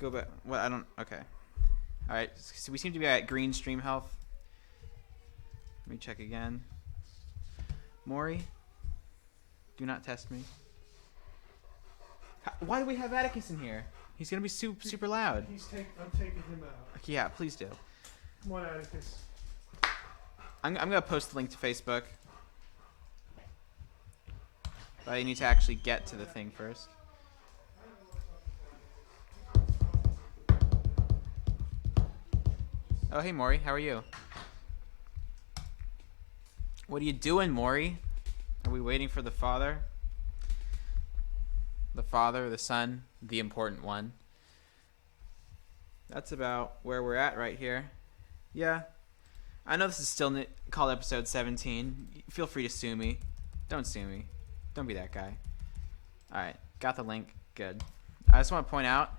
Go back. What? I don't. Okay. All right. So we seem to be at green stream health. Let me check again. Mori, do not test me. Why do we have Atticus in here? He's gonna be super loud. I'm taking him out. Yeah, please do. Come on, Atticus. I'm gonna post the link to Facebook. But I need to actually get to the thing first. Oh, hey, Mori. How are you? What are you doing, Mori? Are we waiting for the father? The father, the son, the important one. That's about where we're at right here. Yeah. I know this is still called episode 17. Feel free to sue me. Don't sue me. Don't be that guy. Alright. Got the link. Good. I just want to point out,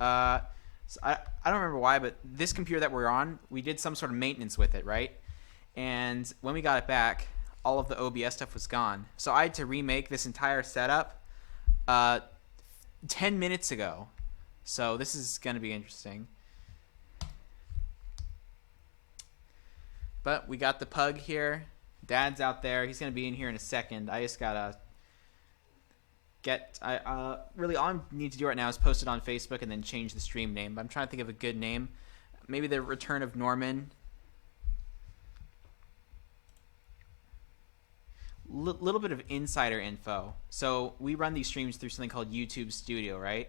so I don't remember why, but this computer that we're on, we did some sort of maintenance with it, right? And when we got it back, all of the OBS stuff was gone. So I had to remake this entire setup 10 minutes ago. So this is going to be interesting. But we got the pug here. Dad's out there. He's going to be in here in a second. I just got to really all I need to do right now is post it on Facebook and then change the stream name. But I'm trying to think of a good name. Maybe the Return of Norman. Little bit of insider info. So we run these streams through something called YouTube Studio, right?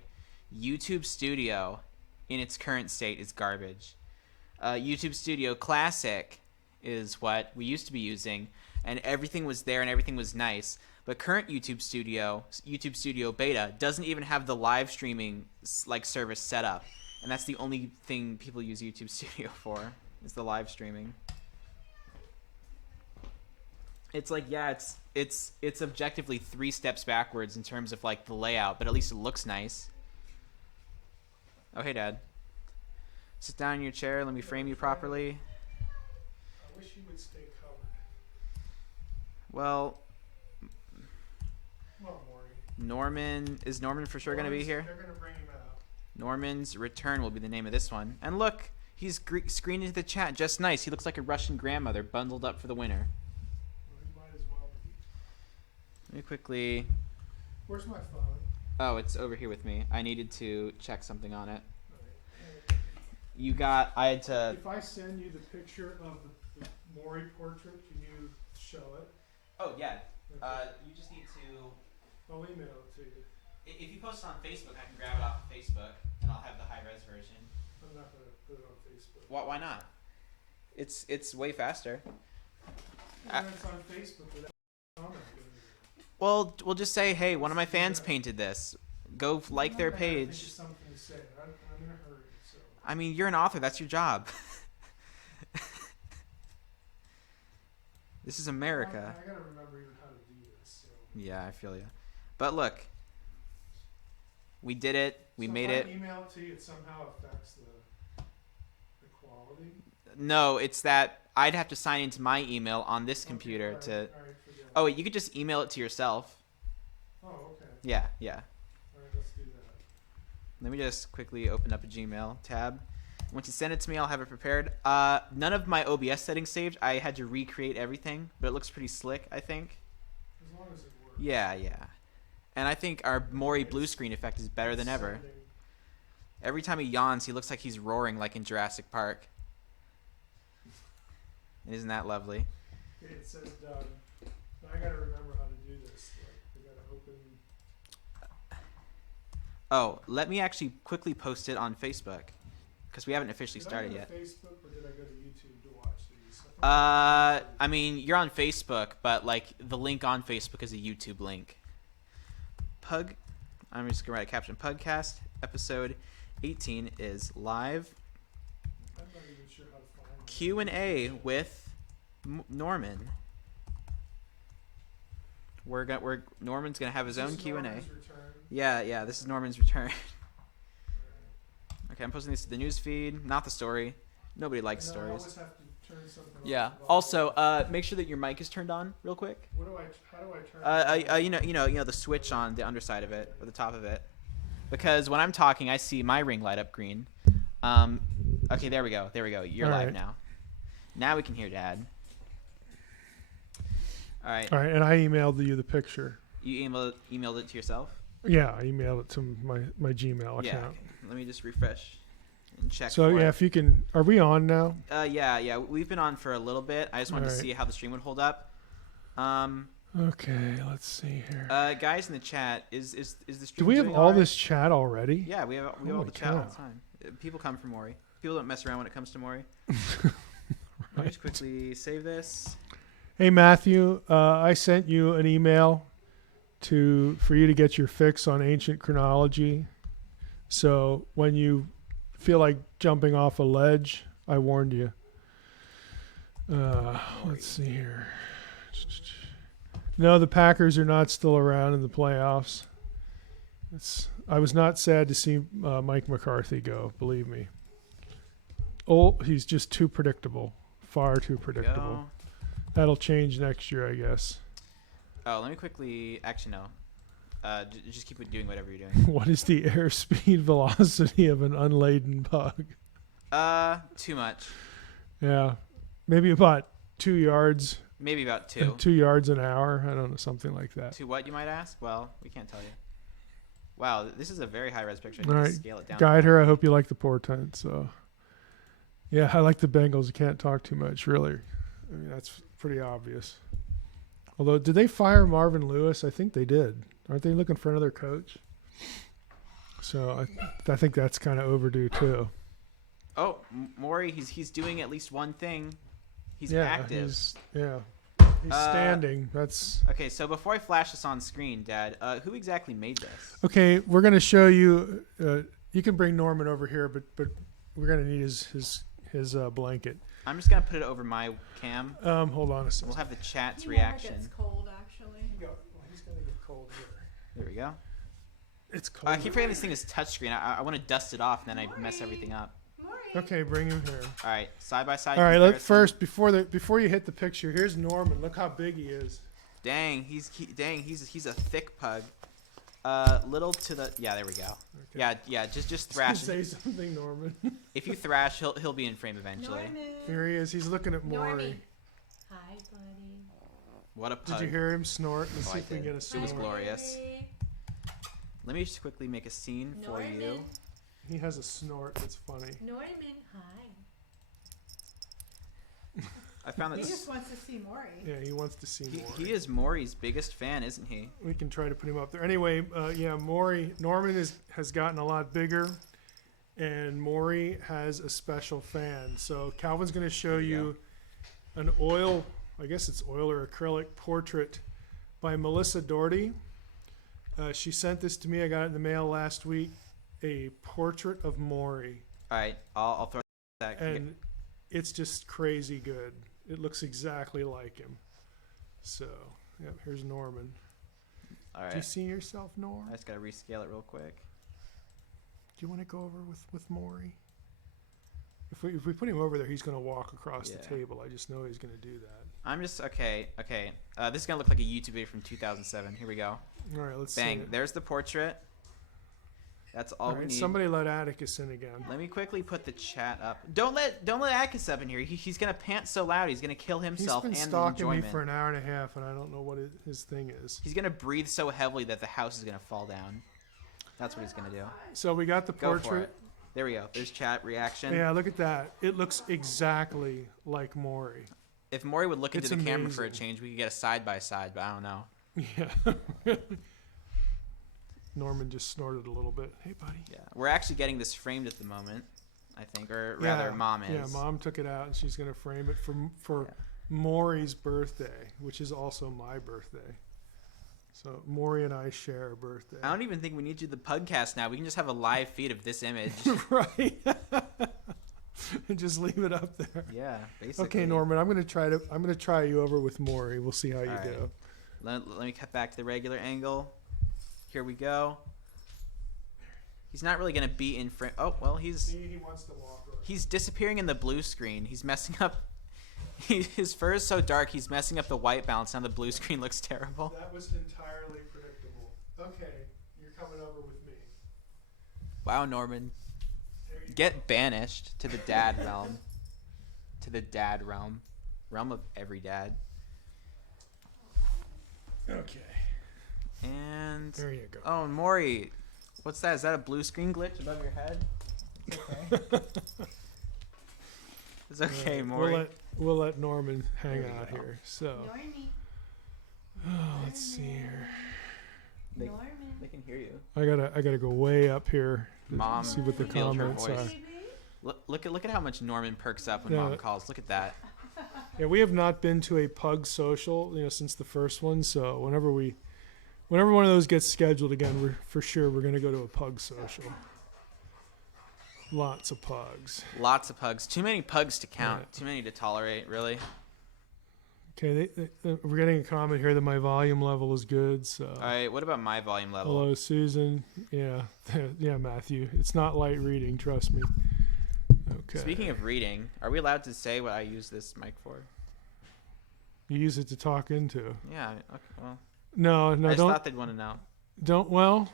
YouTube Studio in its current state is garbage. YouTube Studio Classic is what we used to be using, and everything was there and everything was nice. But current YouTube Studio Beta, doesn't even have the live streaming service set up, and that's the only thing people use YouTube Studio for, is the live streaming. It's like, yeah, it's objectively 3 steps backwards in terms of the layout, but at least it looks nice. Oh, hey, Dad. Sit down in your chair. Let me frame you properly. I wish you would stay covered. Well, Come on, Mori. Is Norman for sure going to be here? They're going to bring him out. Norman's Return will be the name of this one. And look, he's screened into the chat just nice. He looks like a Russian grandmother bundled up for the winter. Well, he might as well be. Let me quickly... Where's my phone? Oh, it's over here with me. I needed to check something on it. Right. I had to... If I send you the picture of the Mori portrait, can you show it? Oh, yeah. Okay. You just need to... I'll email it to you. If you post it on Facebook, I can grab it off of Facebook, and I'll have the high-res version. I'm not going to put it on Facebook. Why not? It's way faster. When it's on Facebook, without comment. Well, we'll just say, hey, one of my fans painted this. Go like their page. Think of something to say. I'm in a hurry. So. I mean, you're an author. That's your job. This is America. I got to remember even how to do this. So. Yeah, I feel you. But look, we did it. We made it. If I email it to you, it somehow affects the quality? No, it's that I'd have to sign into my email on this computer to... All right, forget it. Oh, wait, you could just email it to yourself. Oh, okay. Yeah. All right, let's do that. Let me just quickly open up a Gmail tab. Once you send it to me, I'll have it prepared. None of my OBS settings saved. I had to recreate everything, but it looks pretty slick, I think. As long as it works. Yeah. And I think our Mori blue screen effect is better than ever. Every time he yawns, he looks like he's roaring like in Jurassic Park. Isn't that lovely? Okay, it says done. I got to remember how to do this. I got to open... Oh, let me actually quickly post it on Facebook, because we haven't officially started yet. Did I go to Facebook or did I go to YouTube to watch these? I mean, you're on Facebook, but the link on Facebook is a YouTube link. I'm just gonna write a caption. PugCast episode 18 is live. I'm not even sure how to find it. Q&A with Norman. Norman's gonna have his own Q&A. Norman's return. Yeah. This is Norman's return. Okay, I'm posting this to the news feed, not the story. Nobody likes I stories. always have to turn something Yeah. off. Also, make sure that your mic is turned on real quick. How do I turn it on? You know the switch on the underside of it or the top of it. because when I'm talking, I see my ring light up green. Okay, there we go. You're All live right. now. Now we can hear Dad. All right. All right, and I emailed you the picture. You emailed it to yourself? Yeah, I emailed it to my Gmail Yeah. account. Okay. Let me just refresh and check. So for yeah, it. if you can, are we on now? Yeah. We've been on for a little bit. I just wanted to Alright. see how the stream would hold up. Okay, let's see here. Guys in the chat, is the stream? Do we have doing all alright? this chat already? Yeah, we have Oh all my the chat all God. the time. People come from Mori. People don't mess around when it comes to Mori. Right. Let me just quickly save this. Hey Matthew, I sent you an email for you to get your fix on ancient chronology. So when you feel like jumping off a ledge, I warned you. Let's see here. No, the Packers are not still around in the playoffs. I was not sad to see Mike McCarthy go, believe me. Oh, he's just too predictable. Far too predictable. Go. That'll change next year, I guess. Oh, let me quickly. Actually, no. Just keep doing whatever you're doing. What is the airspeed velocity of an unladen pug? Too much. Yeah, maybe about 2 yards. Maybe about 2. 2 yards an hour. I don't know, something like that. To what, you might ask? Well, we can't tell you. Wow, this is a very high-res picture. I All need right, to scale it down. guide her. I hope you like the portent. So, yeah, I like the Bengals. You can't talk too much, really. I mean, that's pretty obvious. Although, did they fire Marvin Lewis? I think they did. Aren't they looking for another coach? So I think that's kind of overdue too. Oh, Mori, he's doing at least one thing. He's yeah, active. He's standing. That's Okay, so before I flash this on screen, Dad, who exactly made this? okay. We're gonna show you. You can bring Norman over here, but we're gonna need his blanket. I'm just gonna put it over my cam. Hold on a second. We'll have the chat's You know, reaction. It's cold, actually. He's gonna get cold here. There we go. It's cold. I keep forgetting this thing is touchscreen. I want to dust it off, and then I mess everything up. Mori. Okay, bring him here. All right, side by side. All right. Let comparison. first before you hit the picture. Here's Norman. Look how big he is. Dang, he's a thick pug. Little to the. Yeah, there we go. Okay. Yeah. Just thrash. Say something, Norman. If you thrash, he'll be in frame eventually. Norman. Here he is. He's looking at Maury. Norman. Hi, buddy. What a pug. Did you hear him snort? Let's Oh, see I if we can did. get a It was snort. glorious. Buddy. Let me just quickly make a scene for you. Norman. He has a snort that's funny. Norman, hi. I found He that just wants to see Maury. Yeah, he wants to see more. he is Maury's biggest fan, isn't he? We can try to put him up there. Anyway, Norman has gotten a lot bigger, and Maury has a special fan. So Calvin's going to show you an oil, I guess it's oil or acrylic portrait by Melissa Doherty. She sent this to me. I got it in the mail last week. A portrait of Maury, All right, I'll throw that. and it's just crazy good. It looks exactly like him. So, yeah, here's Norman. All Do you right, see yourself, Norm? I just gotta rescale it real quick. Do you want to go over with Maury? If we put him over there, he's going to walk across the Yeah. table. I just know he's going to do that. I'm just okay. This is gonna look like a YouTube video from 2007. Here we go. All right, let's Bang. see it. There's the portrait. That's all All we right, need. somebody let Atticus in again. Let me quickly put the chat up. Don't let Atticus up in here. He's gonna pant so loud. He's gonna kill He's himself been and the stalking me enjoyment. for an hour and a half, and I don't know what his thing is. He's gonna breathe so heavily that the house is gonna fall down. That's what he's gonna do. So we got the Go for portrait. it. There we go. There's chat reaction. Yeah, look at that. It looks exactly like Maury. If Maury would look into It's the camera for a amazing. change, we could get a side by side, but I don't know. Yeah. Norman just snorted a little bit. Hey, buddy. Yeah, we're actually getting this framed at the moment, I think, or rather, Mom is. Yeah, Mom took it out, and she's going to frame it for Maury's birthday, which is also my birthday. So Maury and I share a birthday. I don't even think we need to do the PugCast now. We can just have a live feed of this image. Right. And just leave it up there. Yeah, basically. Okay, Norman, I'm gonna try you over with Maury. We'll see how you All right. do. Let me cut back to the regular angle. Here we go. He's not really gonna be in frame. Oh well, He wants to walk over. he's disappearing in the blue screen. He's messing up. His fur is so dark. He's messing up the white balance. Now the blue screen looks terrible. That was entirely predictable. Okay, you're coming over with me. Wow, Norman. Get banished to the dad realm. To the dad realm. Realm of every dad. Okay. And There you go. oh, Maury, what's that? Is that a blue screen glitch above your head? It's okay. It's okay, Maury. We'll let Norman hang There we out go. here. So Normie. let's see here. They, Norman. they can hear you. I gotta go way up here to Mom, see what the feel her comments voice. are. Baby. Look at how much Norman perks up when Yeah. Mom calls. Look at that. Yeah, we have not been to a pug social, since the first one. So whenever one of those gets scheduled again, we're gonna go to a pug social. Lots of pugs. Lots of pugs. Too many pugs to count. Yeah. Too many to tolerate, really. Okay, we're getting a comment here that my volume level is good. So All right, what about my volume level? hello, Susan. Yeah, yeah, Matthew. It's not light reading. Trust me. Okay. Speaking of reading, are we allowed to say what I use this mic for? You use it to talk into. Yeah. Okay, well, No, I just don't. thought they'd want to know. Don't. Well,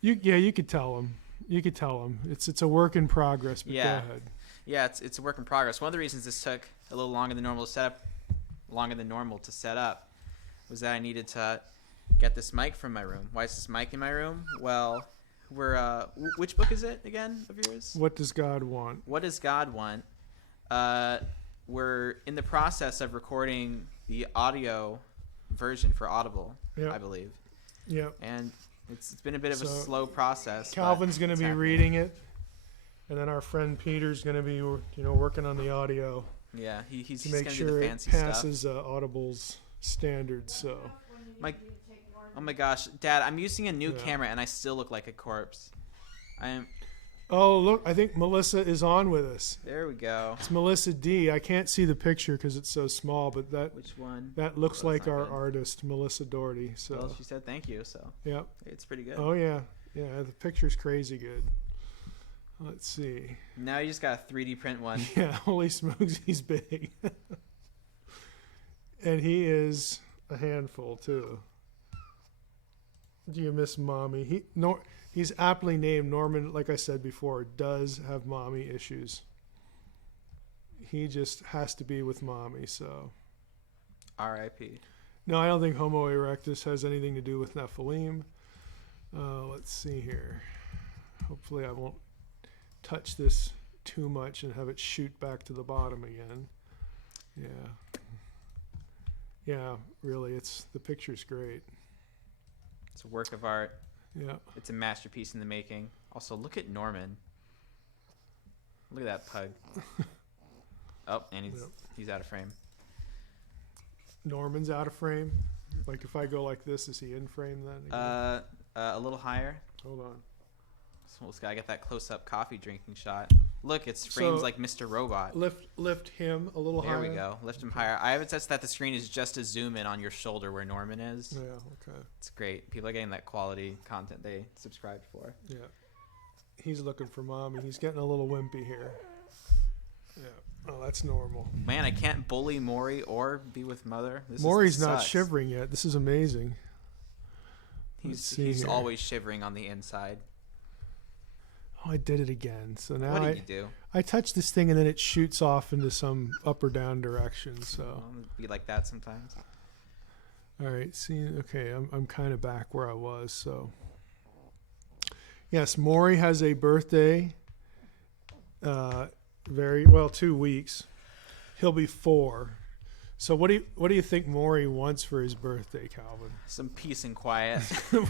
you could tell them. You could tell them. It's a work in progress. But Yeah. go ahead. Yeah, it's a work in progress. One of the reasons this took a little longer than normal to set up, was that I needed to get this mic from my room. Why is this mic in my room? Well, we're which book is it again of yours? What does God want? What does God want? We're in the process of recording the audio version for Audible, Yep. I believe, Yep. and it's been a bit of a So, slow process. but Calvin's going to it's be happening. reading it, and then our friend Peter's going to be, working on the audio Yeah, he's to gonna make do sure the it fancy stuff. passes Audible's standards. So My- Oh my gosh, Dad, I'm using a new Yeah. camera and I still look like a corpse. I am. oh, look, I think Melissa is on with us. There we go. It's Melissa D. I can't see the picture because it's so small, but Which one? that looks Oh, that's like not our good. artist, Melissa Doherty. So Well, she said thank you, so yep. it's pretty good. Oh yeah, yeah. The picture's crazy good. Let's see. Now you just got to 3D print one. Yeah, holy smokes, he's big. And he is a handful too. Do you miss mommy? He's aptly named Norman, like I said before, does have mommy issues. He just has to be with mommy, so. R.I.P. No, I don't think Homo erectus has anything to do with Nephilim. Let's see here. Hopefully I won't touch this too much and have it shoot back to the bottom again. Yeah. Yeah, really, the picture's great. It's a work of art. Yeah. It's a masterpiece in the making. Also, look at Norman. Look at that pug. Oh, and he's out of frame. Norman's out of frame. Like if I go like this, is he in frame then? again? A little higher. Hold on. So let's gotta get that close-up coffee drinking shot. Look, it's frames So- like Mr. Robot. Lift him a little There higher. we go. Lift him higher. I have it set so that the screen is just a zoom in on your shoulder where Norman is. Yeah, okay. It's great. People are getting that quality content they subscribed for. Yeah. He's looking for mommy. He's getting a little wimpy here. Yeah. Oh, that's normal. Man, I can't bully Maury or be with Mother. Maury's not sucks. shivering yet. This is amazing. Let's He's see here. always shivering on the inside. Oh, I did it again. So now What did you do? I touch this thing and then it shoots off into some up or down direction. So, I'll be like that sometimes. all right. See, okay, I'm kind of back where I was. So, yes, Maury has a birthday. Very well, 2 weeks. He'll be 4. So, what do you think Maury wants for his birthday, Calvin? Some peace and quiet.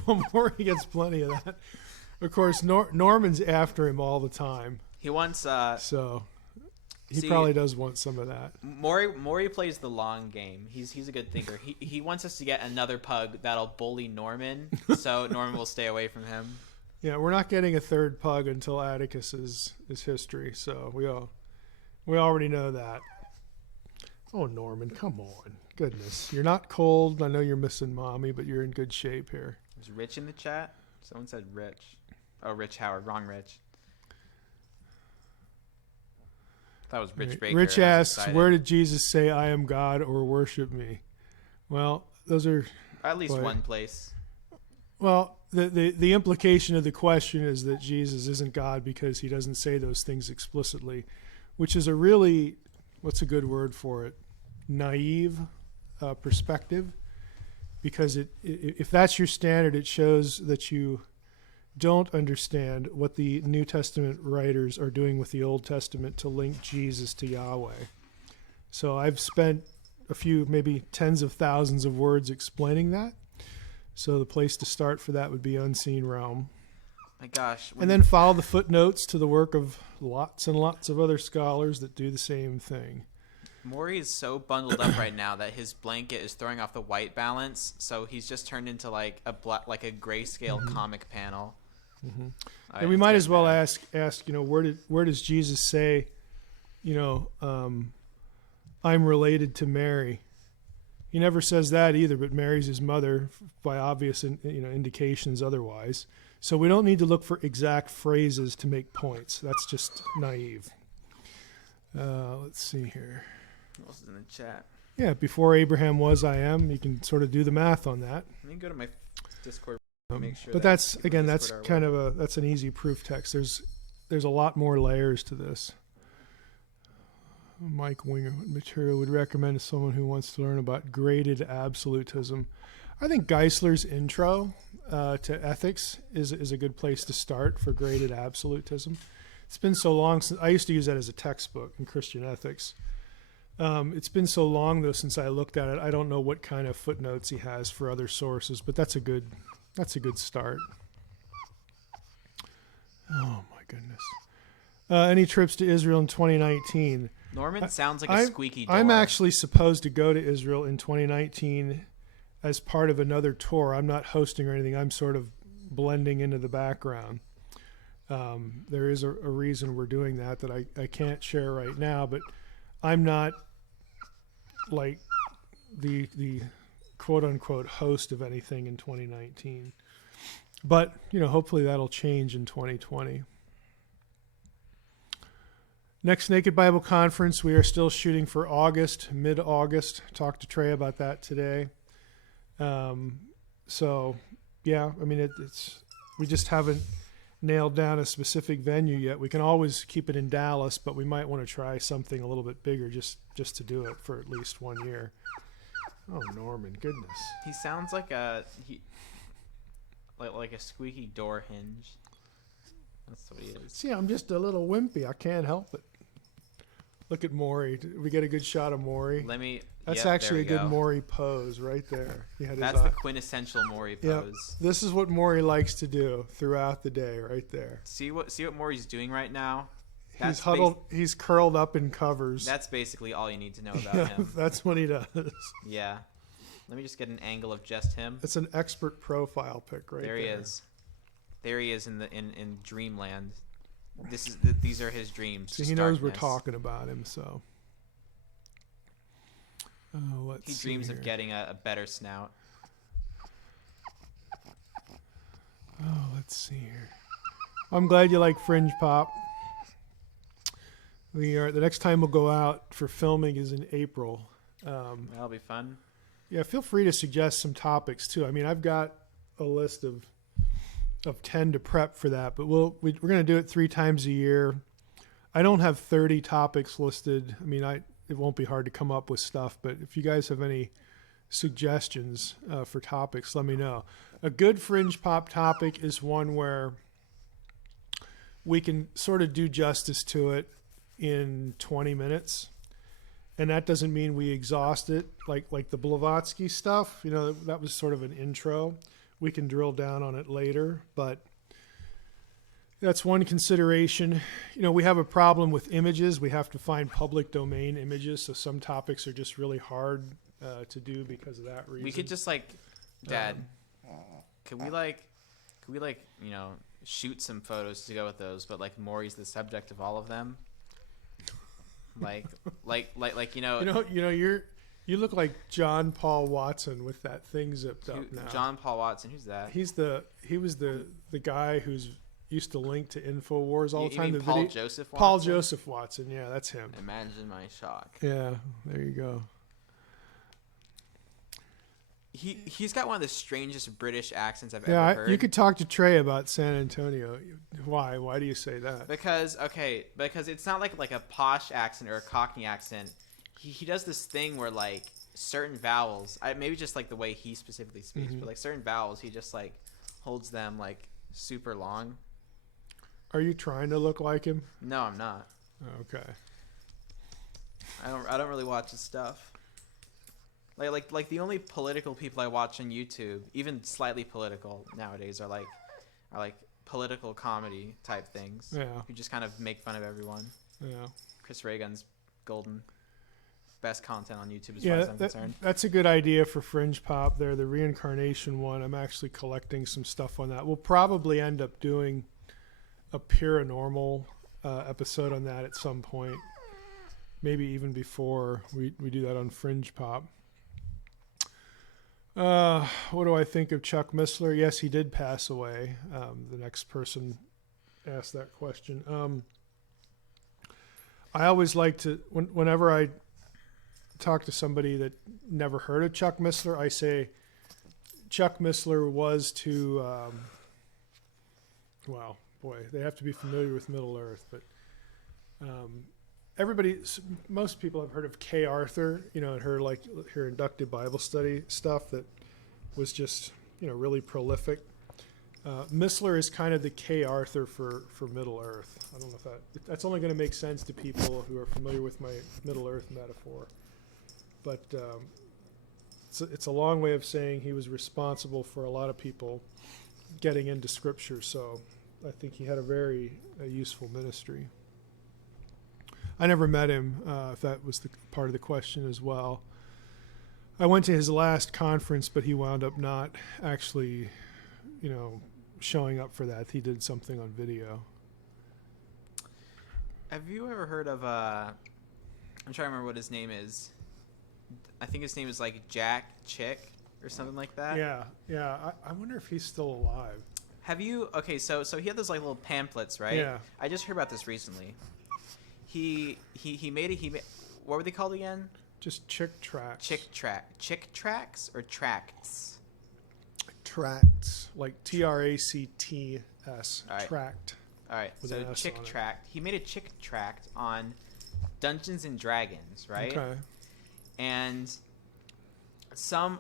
Well, Maury gets plenty of that. Of course, Norman's after him all the time. He wants So he See- probably does want some of that. Maury plays the long game. He's a good thinker. He wants us to get another pug that'll bully Norman, so Norman will stay away from him. Yeah, we're not getting a third pug until Atticus is history. So we already know that. Oh, Norman, come on. Goodness. You're not cold. I know you're missing mommy, but you're in good shape here. Is Rich in the chat? Someone said Rich. Oh, Rich Howard. Wrong Rich. That was Rich Right. Baker. Rich I was asks, excited. where did Jesus say, I am God or worship me? Well, those are, At least Boy. one place. Well, the implication of the question is that Jesus isn't God because he doesn't say those things explicitly, which is a really, what's a good word for it, naive perspective, because if that's your standard, it shows that you don't understand what the New Testament writers are doing with the Old Testament to link Jesus to Yahweh. So I've spent a few, maybe tens of thousands of words explaining that. So the place to start for that would be Unseen Realm. My gosh. And then follow the footnotes to the work of lots and lots of other scholars that do the same thing. Mori is so bundled up right now that his blanket is throwing off the white balance, so he's just turned into like a grayscale comic panel. Mm-hmm. Right, And we it's might getting as well bad. ask, where does Jesus say, I'm related to Mary? He never says that either, but Mary's his mother by obvious indications otherwise. So we don't need to look for exact phrases to make points. That's just naive. Let's see here. What else is in the chat? Yeah, before Abraham was, I am. You can sort of do the math on that. Let me go to my Discord and make sure. But that that's people again, in that's Discord are kind aware. of that's an easy proof text. There's a lot more layers to this. Mike Winger, what material would recommend to someone who wants to learn about graded absolutism? I think Geisler's intro to ethics is a good place to start for graded absolutism. It's been so long since I used to use that as a textbook in Christian ethics. It's been so long though since I looked at it. I don't know what kind of footnotes he has for other sources, but that's a good start. Oh my goodness! Any trips to Israel in 2019? Norman sounds like a squeaky door. I'm actually supposed to go to Israel in 2019 as part of another tour. I'm not hosting or anything. I'm sort of blending into the background. There is a reason we're doing that I can't share right now, but I'm not like the quote unquote host of anything in 2019. But, hopefully that'll change in 2020. Next Naked Bible Conference, we are still shooting for August, mid-August. Talked to Trey about that today. So, yeah, I mean, we just haven't nailed down a specific venue yet. We can always keep it in Dallas, but we might want to try something a little bit bigger just to do it for at least 1 year. Oh, Norman, goodness. He sounds like like a squeaky door hinge. That's what he is. See, I'm just a little wimpy. I can't help it. Look at Maury. Did we get a good shot of Maury? That's actually a good Maury pose right there. That's the quintessential Maury pose. Yep. This is what Maury likes to do throughout the day, right there. See what Maury's doing right now? He's huddled. He's curled up in covers. That's basically all you need to know about him. That's what he does. Yeah. Let me just get an angle of just him. It's an expert profile pic right there. There he is. There he is in dreamland. These are his dreams. So he knows we're talking about him. So. Oh, he dreams of getting a better snout. Oh, let's see here. I'm glad you like Fringe Pop. The next time we'll go out for filming is in April. That'll be fun. Yeah, feel free to suggest some topics too. I mean, I've got a list of 10 to prep for that, but we're going to do it 3 times a year. I don't have 30 topics listed. I mean, it won't be hard to come up with stuff, but if you guys have any suggestions for topics, let me know. A good Fringe Pop topic is one where we can sort of do justice to it in 20 minutes. And that doesn't mean we exhaust it like the Blavatsky stuff. That was sort of an intro. We can drill down on it later, but that's one consideration. We have a problem with images. We have to find public domain images, so some topics are just really hard to do because of that reason. We could just Dad, could we shoot some photos to go with those, but Maury's the subject of all of them. You look like John Paul Watson with that thing zipped up now. John Paul Watson, who's that? He was the guy who's used to link to InfoWars all the time. Mean Paul Joseph Watson? Paul Joseph Watson, yeah, that's him. Imagine my shock. Yeah, there you go. He's got one of the strangest British accents I've Yeah, ever heard. you could talk to Trey about San Antonio. Why? Why do you say that? Because it's not like a posh accent or a Cockney accent. He does this thing where like certain vowels, maybe just like the way he specifically speaks, but like certain vowels, he just like holds them like super long. Are you trying to look like him? No, I'm not. Okay. I don't really watch his stuff. Like the only political people I watch on YouTube, even slightly political nowadays, are like political comedy type things. Yeah. Who just kind of make fun of everyone. Yeah. Chris Reagan's golden. Best content on YouTube as far as I'm concerned. That's a good idea for Fringe Pop there, the reincarnation one. I'm actually collecting some stuff on that. We'll probably end up doing a paranormal episode on that at some point. Maybe even before we do that on Fringe Pop. What do I think of Chuck Missler? Yes, he did pass away. The next person asked that question. I always like to, whenever I talk to somebody that never heard of Chuck Missler, I say Chuck Missler was to, well, boy, they have to be familiar with Middle Earth, but most people have heard of Kay Arthur, and her inductive Bible study stuff that was just, really prolific. Missler is kind of the Kay Arthur for Middle Earth. I don't know if that's only going to make sense to people who are familiar with my Middle Earth metaphor. But it's a long way of saying he was responsible for a lot of people getting into Scripture. So I think he had a very useful ministry. I never met him, if that was the part of the question as well. I went to his last conference, but he wound up not actually, showing up for that. He did something on video. Have you ever heard of I'm trying to remember what his name is. I think his name is like Jack Chick or something like that. Yeah. I wonder if he's still alive. Have you? Okay, so he had those like little pamphlets, right? Yeah. I just heard about this recently. He made what were they called again? Just chick tracts. Chick tracts or tracts? Tracts, like TRACTS. All right. Tract. All right. With So an S chick on it. tract. He made a chick tract on Dungeons and Dragons, right? Okay. And some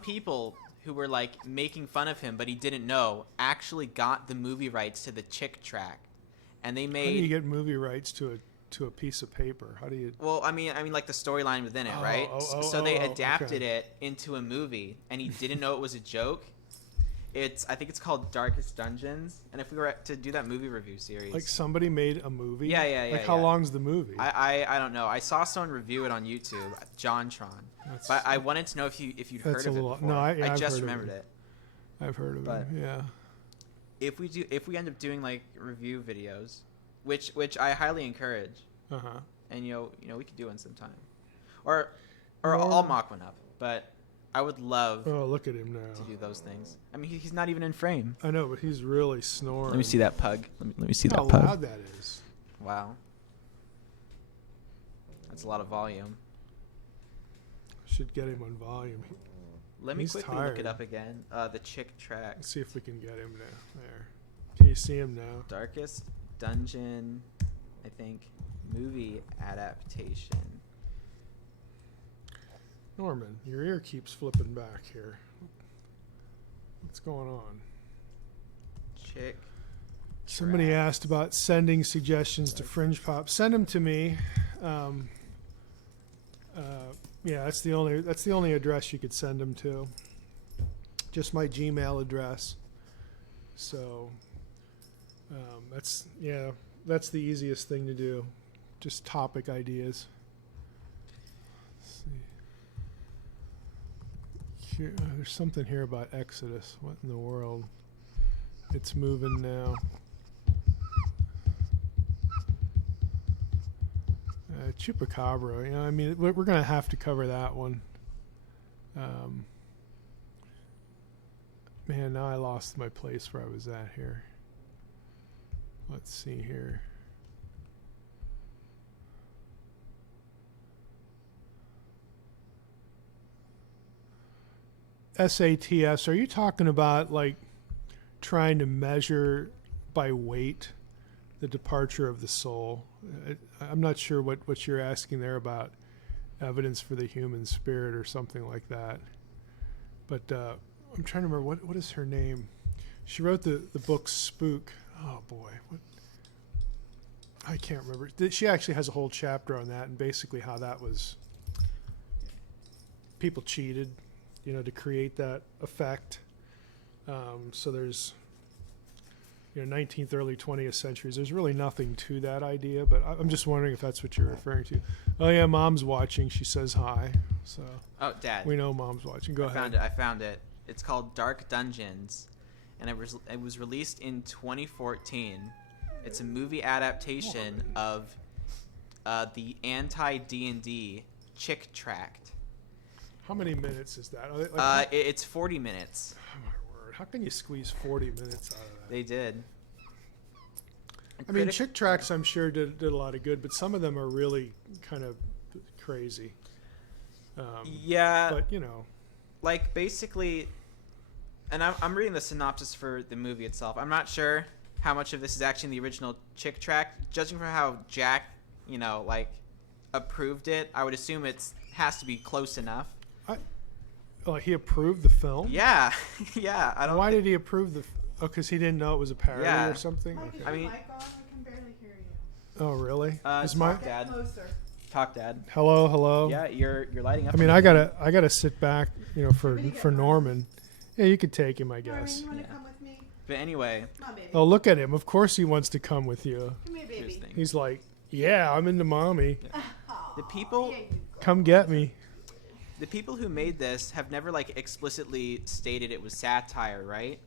people who were like making fun of him, but he didn't know, actually got the movie rights to the chick tract, and they made. How do you get movie rights to a piece of paper? How do you? Well, I mean, like the storyline within it, right? So they adapted it into a movie, and he didn't know it was a joke. I think it's called Darkest Dungeons, and if we were to do that movie review series, Like somebody made a movie? Yeah. Like how long's the movie? I don't know. I saw someone review it on YouTube, JonTron. But I wanted to know if you'd heard of it before. No, I I've just heard of remembered it. I've heard of But- it. Yeah. If we end up doing like review videos, which I highly encourage, Uh huh. and we could do one sometime, or I'll mock one up. But I would love Oh, look at him now. to do those things. I mean, he's not even in frame. I know, but he's really snoring. Let me see that pug. Let me see How that pug. loud that is. Wow, that's a lot of volume. Should get him on volume. Let me He's quickly look tired. it up again. The chick track. Let's see if we can get him now. There. Can you see him now? Darkest Dungeon, I think, movie adaptation. Norman, your ear keeps flipping back here. What's going on? Chick. Somebody asked about sending suggestions to Fringe Pop. Send them to me. Yeah, that's the only address you could send them to. Just my Gmail address. So that's the easiest thing to do. Just topic ideas. Let's see. Here, there's something here about Exodus. What in the world? It's moving now. Chupacabra. I mean, we're going to have to cover that one. Man, now I lost my place where I was at here. Let's see here. SATS, are you talking about like trying to measure by weight the departure of the soul? I'm not sure what you're asking there about evidence for the human spirit or something like that. But I'm trying to remember, what is her name? She wrote the book Spook. Oh, boy. I can't remember. She actually has a whole chapter on that and basically how that was people cheated, to create that effect. So there's, 19th, early 20th centuries. There's really nothing to that idea, but I'm just wondering if that's what you're referring to. Oh, yeah, Mom's watching. She says hi. So Oh, Dad. we know Mom's watching. Go ahead. I found it. It's called Dark Dungeons, and it was released in 2014. It's a movie adaptation of the anti-D&D Chick Tract. How many minutes is that? It's 40 minutes. Oh, my word. How can you squeeze 40 minutes out of that? They did. I mean, Chick Tracts, I'm sure, did a lot of good, but some of them are really kind of crazy. Yeah. But, like, basically, and I'm reading the synopsis for the movie itself. I'm not sure how much of this is actually in the original Chick Tract. Judging from how Jack, approved it, I would assume it has to be close enough. he approved the film? Yeah. Yeah. I don't. Why did he approve the... because he didn't know it was a parody Yeah. or something? Mike, Okay. is I your mean- mic on? We can barely hear you. Oh, really? Is Talk, my... Dad. Closer. Talk, Dad. Hello? Yeah, you're lighting up. I mean, on I the gotta sit back, for Norman. Yeah, you could take him, I Norman, guess. you want to Yeah. come with me? But anyway, Come on, baby. Oh, look at him. Of course he wants to come with you. Come here, here's the baby. thing. He's like, yeah, I'm into mommy. Aw, The people- yeah, you go. Come get me. The people who made this have never explicitly stated it was satire, right?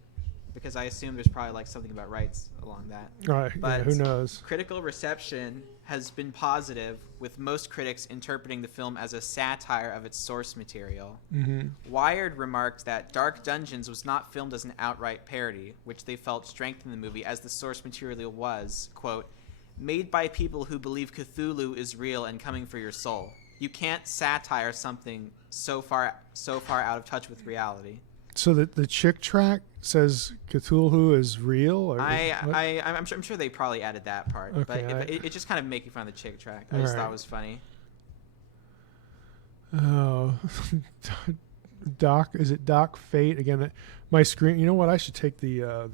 Because I assume there's probably something about rights along that. All right, yeah, But- who knows? Critical reception has been positive, with most critics interpreting the film as a satire of its source material. Mm-hmm. Wired remarked that Dark Dungeons was not filmed as an outright parody, which they felt strengthened the movie, as the source material was, quote, made by people who believe Cthulhu is real and coming for your soul. You can't satire something so far out of touch with reality. So the Chick Tract says Cthulhu is real? Or what? I'm sure they probably added that part, but Okay, it just kind of making fun of the Chick Tract. I All just right. thought it was funny. Oh, Doc, is it Doc Fate again? My screen. You know what? I should take the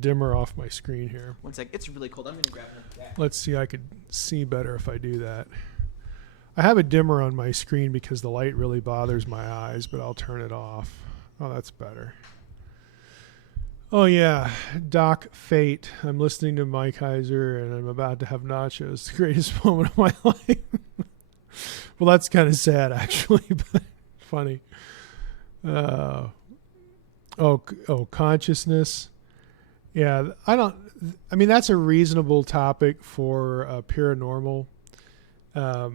dimmer off my screen here. One sec, it's really cold. I'm gonna grab another jacket. Let's see. I could see better if I do that. I have a dimmer on my screen because the light really bothers my eyes, but I'll turn it off. Oh, that's better. Oh yeah, Doc Fate. I'm listening to Mike Heiser and I'm about to have nachos. The greatest moment of my life. Well, that's kind of sad actually, but funny. Consciousness. Yeah, I mean, that's a reasonable topic for paranormal. I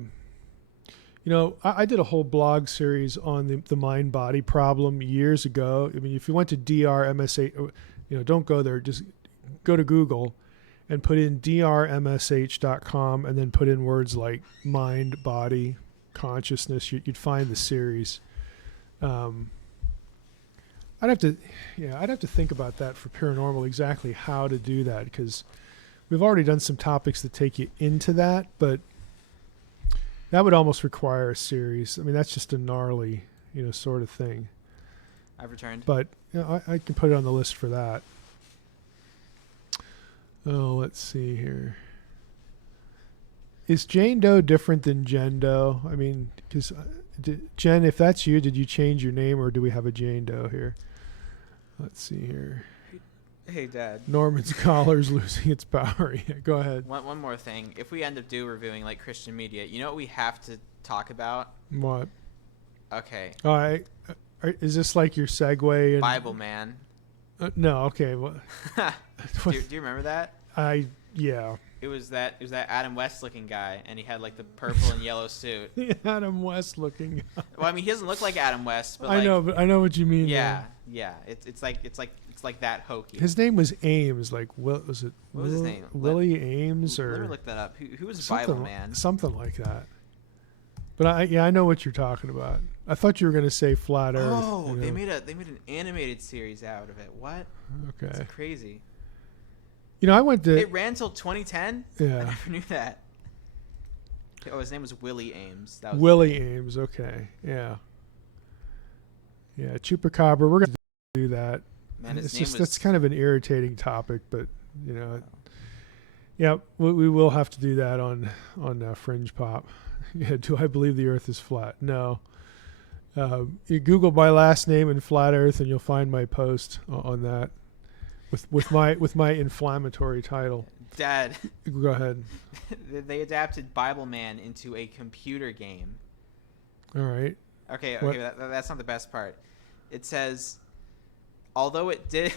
did a whole blog series on the mind-body problem years ago. I mean, if you went to DRMSH, don't go there. Just go to Google and put in drmsh.com and then put in words like mind, body, consciousness. You'd find the series. I'd have to think about that for paranormal, exactly how to do that, because we've already done some topics that take you into that, but that would almost require a series. I mean, that's just a gnarly, sort of thing. I've returned. But I can put it on the list for that. Oh, let's see here. Is Jane Doe different than Jen Doe? I mean, because Jen, if that's you, did you change your name or do we have a Jane Doe here? Let's see here. Hey, Dad. Norman's collar's losing its power. Yeah, go ahead. One more thing. If we end up reviewing Christian media, you know what we have to talk about? What? Okay. All right. Is this like your segue? And, Bible Man. no. Okay. Well, do you remember that? Yeah. It was that Adam West looking guy, and he had the purple and yellow suit. The Adam West looking. Well, I mean, he doesn't look like Adam West, but I know, but I know what you mean. yeah, yeah. It's like that hokey. His name was Ames. What was his name? Willie Ames or Let me look that up. Who was something, Bible Man? Something like that. But I know what you're talking about. I thought you were going to say flat Earth. Oh, you know. they made an animated series out of it. What? Okay. That's crazy. You know, I went to. It ran till 2010. I Yeah. never knew that. Oh, his name was Willie Ames. That was Willie Ames. Okay. Yeah. Yeah. Chupacabra. We're going to do that. Man, his It's name just was. that's kind of an irritating topic, but you know, yeah, we will have to do that on Fringe Pop. Yeah, do I believe the Earth is flat? No. You Google my last name and flat Earth, and you'll find my post on that with my inflammatory title. Dad. Go ahead. They adapted Bible Man into a computer game. All right. Okay, What? that's not the best part. It says, although it did,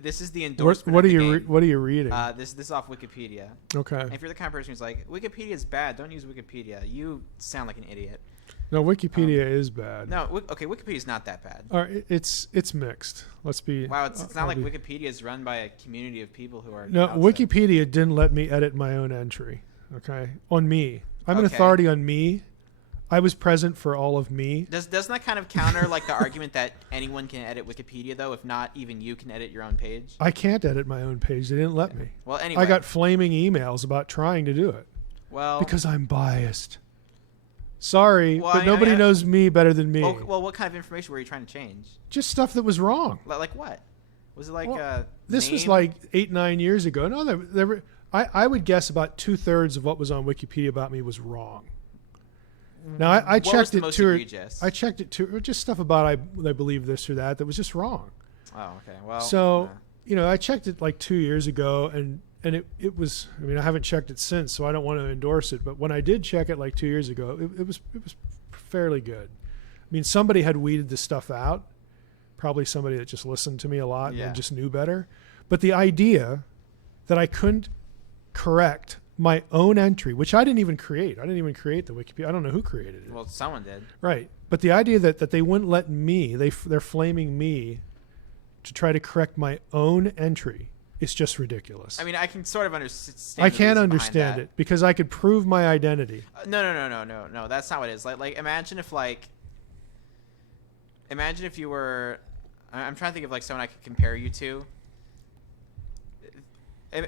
this is the endorsement. What of are the you game. What are you reading? This is off Wikipedia. Okay. And if you're the kind of person who's like, Wikipedia is bad, don't use Wikipedia. You sound like an idiot. No, Wikipedia is bad. No, okay, Wikipedia is not that bad. All right, it's mixed. Let's be. Wow, it's not I'll like be- Wikipedia is run by a community of people who are. No, outside. Wikipedia didn't let me edit my own entry. Okay, on me. I'm an Okay. authority on me. I was present for all of me. Doesn't that kind of counter like the argument that anyone can edit Wikipedia though? If not, even you can edit your own page. I can't edit my own page. They didn't let me. Well, anyway. I got flaming emails about trying to do it well because I'm biased. Sorry, Well, but I nobody mean, knows me better than me. Well, what kind of information were you trying to change? Just stuff that was wrong. Like what? Was it like Well, This was name? like 8-9 years ago. No, there were. I would guess about 2/3 of what was on Wikipedia about me was wrong. Now I What was checked the it most to. egregious? I checked it to just stuff about I believe this or that was just wrong. Oh, okay. Well, So you know, I checked it like 2 years ago, and it was. I mean, I haven't checked it since, so I don't want to endorse it. But when I did check it like 2 years ago, it was fairly good. I mean, somebody had weeded this stuff out. Probably somebody that just listened to me a lot Yeah. and just knew better. But the idea that I couldn't correct my own entry, which I didn't even create. I didn't even create the Wikipedia. I don't know who created it. well, someone did. Right. But the idea that they wouldn't let me, they're flaming me to try to correct my own entry is just ridiculous. I mean, I can sort of understand. I the can't reason understand behind it because I could prove my identity. No. That's not what it is. Like, imagine if you were. I'm trying to think of like someone I could compare you to.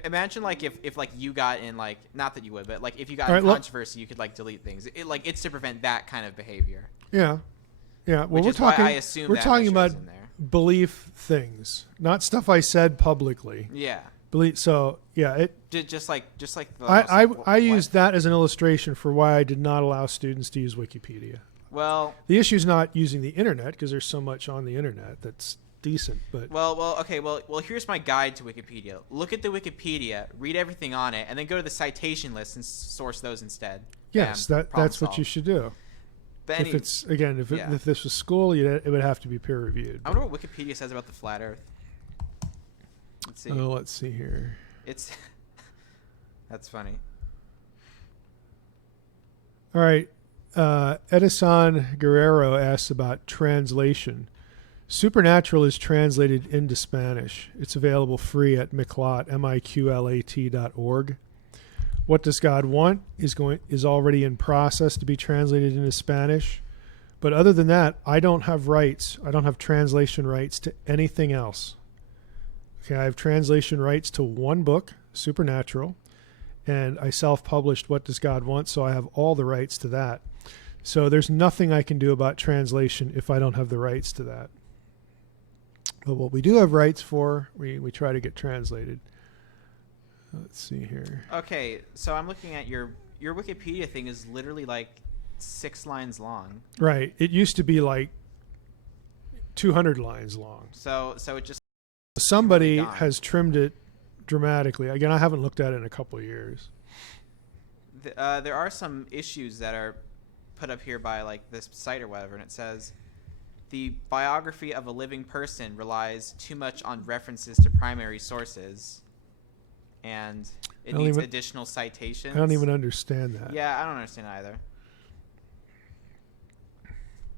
Imagine like if like you got in like, not that you would, but like if you got All in right, controversy, you could like delete things. It's to prevent that kind of behavior. Yeah. Yeah. Well, Which we're is why talking. I assume We're that talking measure is about in there. belief things, not stuff I said publicly. Yeah. Belief. So yeah, Just like the I used that as an illustration for why I did not allow students to use Wikipedia. Well, The issue is not using the internet because there's so much on the internet that's decent. But okay. Well, here's my guide to Wikipedia. Look at the Wikipedia, read everything on it, and then go to the citation list and source those instead. yes, Bam, problem that's what you solved. should do. But If it's again, if yeah. if this was school, it would have to be peer reviewed. I wonder what Wikipedia says about the flat Earth. Let's see. Let's see here. It's that's funny. All right. Edison Guerrero asks about translation. Supernatural is translated into Spanish. It's available free at miqlat, miqlat.org. What Does God Want is already in process to be translated into Spanish. But other than that, I don't have rights. I don't have translation rights to anything else. Okay, I have translation rights to one book, Supernatural, and I self-published What Does God Want, so I have all the rights to that. So there's nothing I can do about translation if I don't have the rights to that. But what we do have rights for, we try to get translated. Let's see here. Okay, so I'm looking at your Wikipedia thing is literally like 6 lines long. Right. It used to be like 200 lines long. So it just Somebody gone. has trimmed it dramatically. Again, I haven't looked at it in a couple of years. there are some issues that are put up here by like this site or whatever, and it says the biography of a living person relies too much on references to primary sources, and it needs additional citations. I don't even understand that. Yeah, I don't understand either.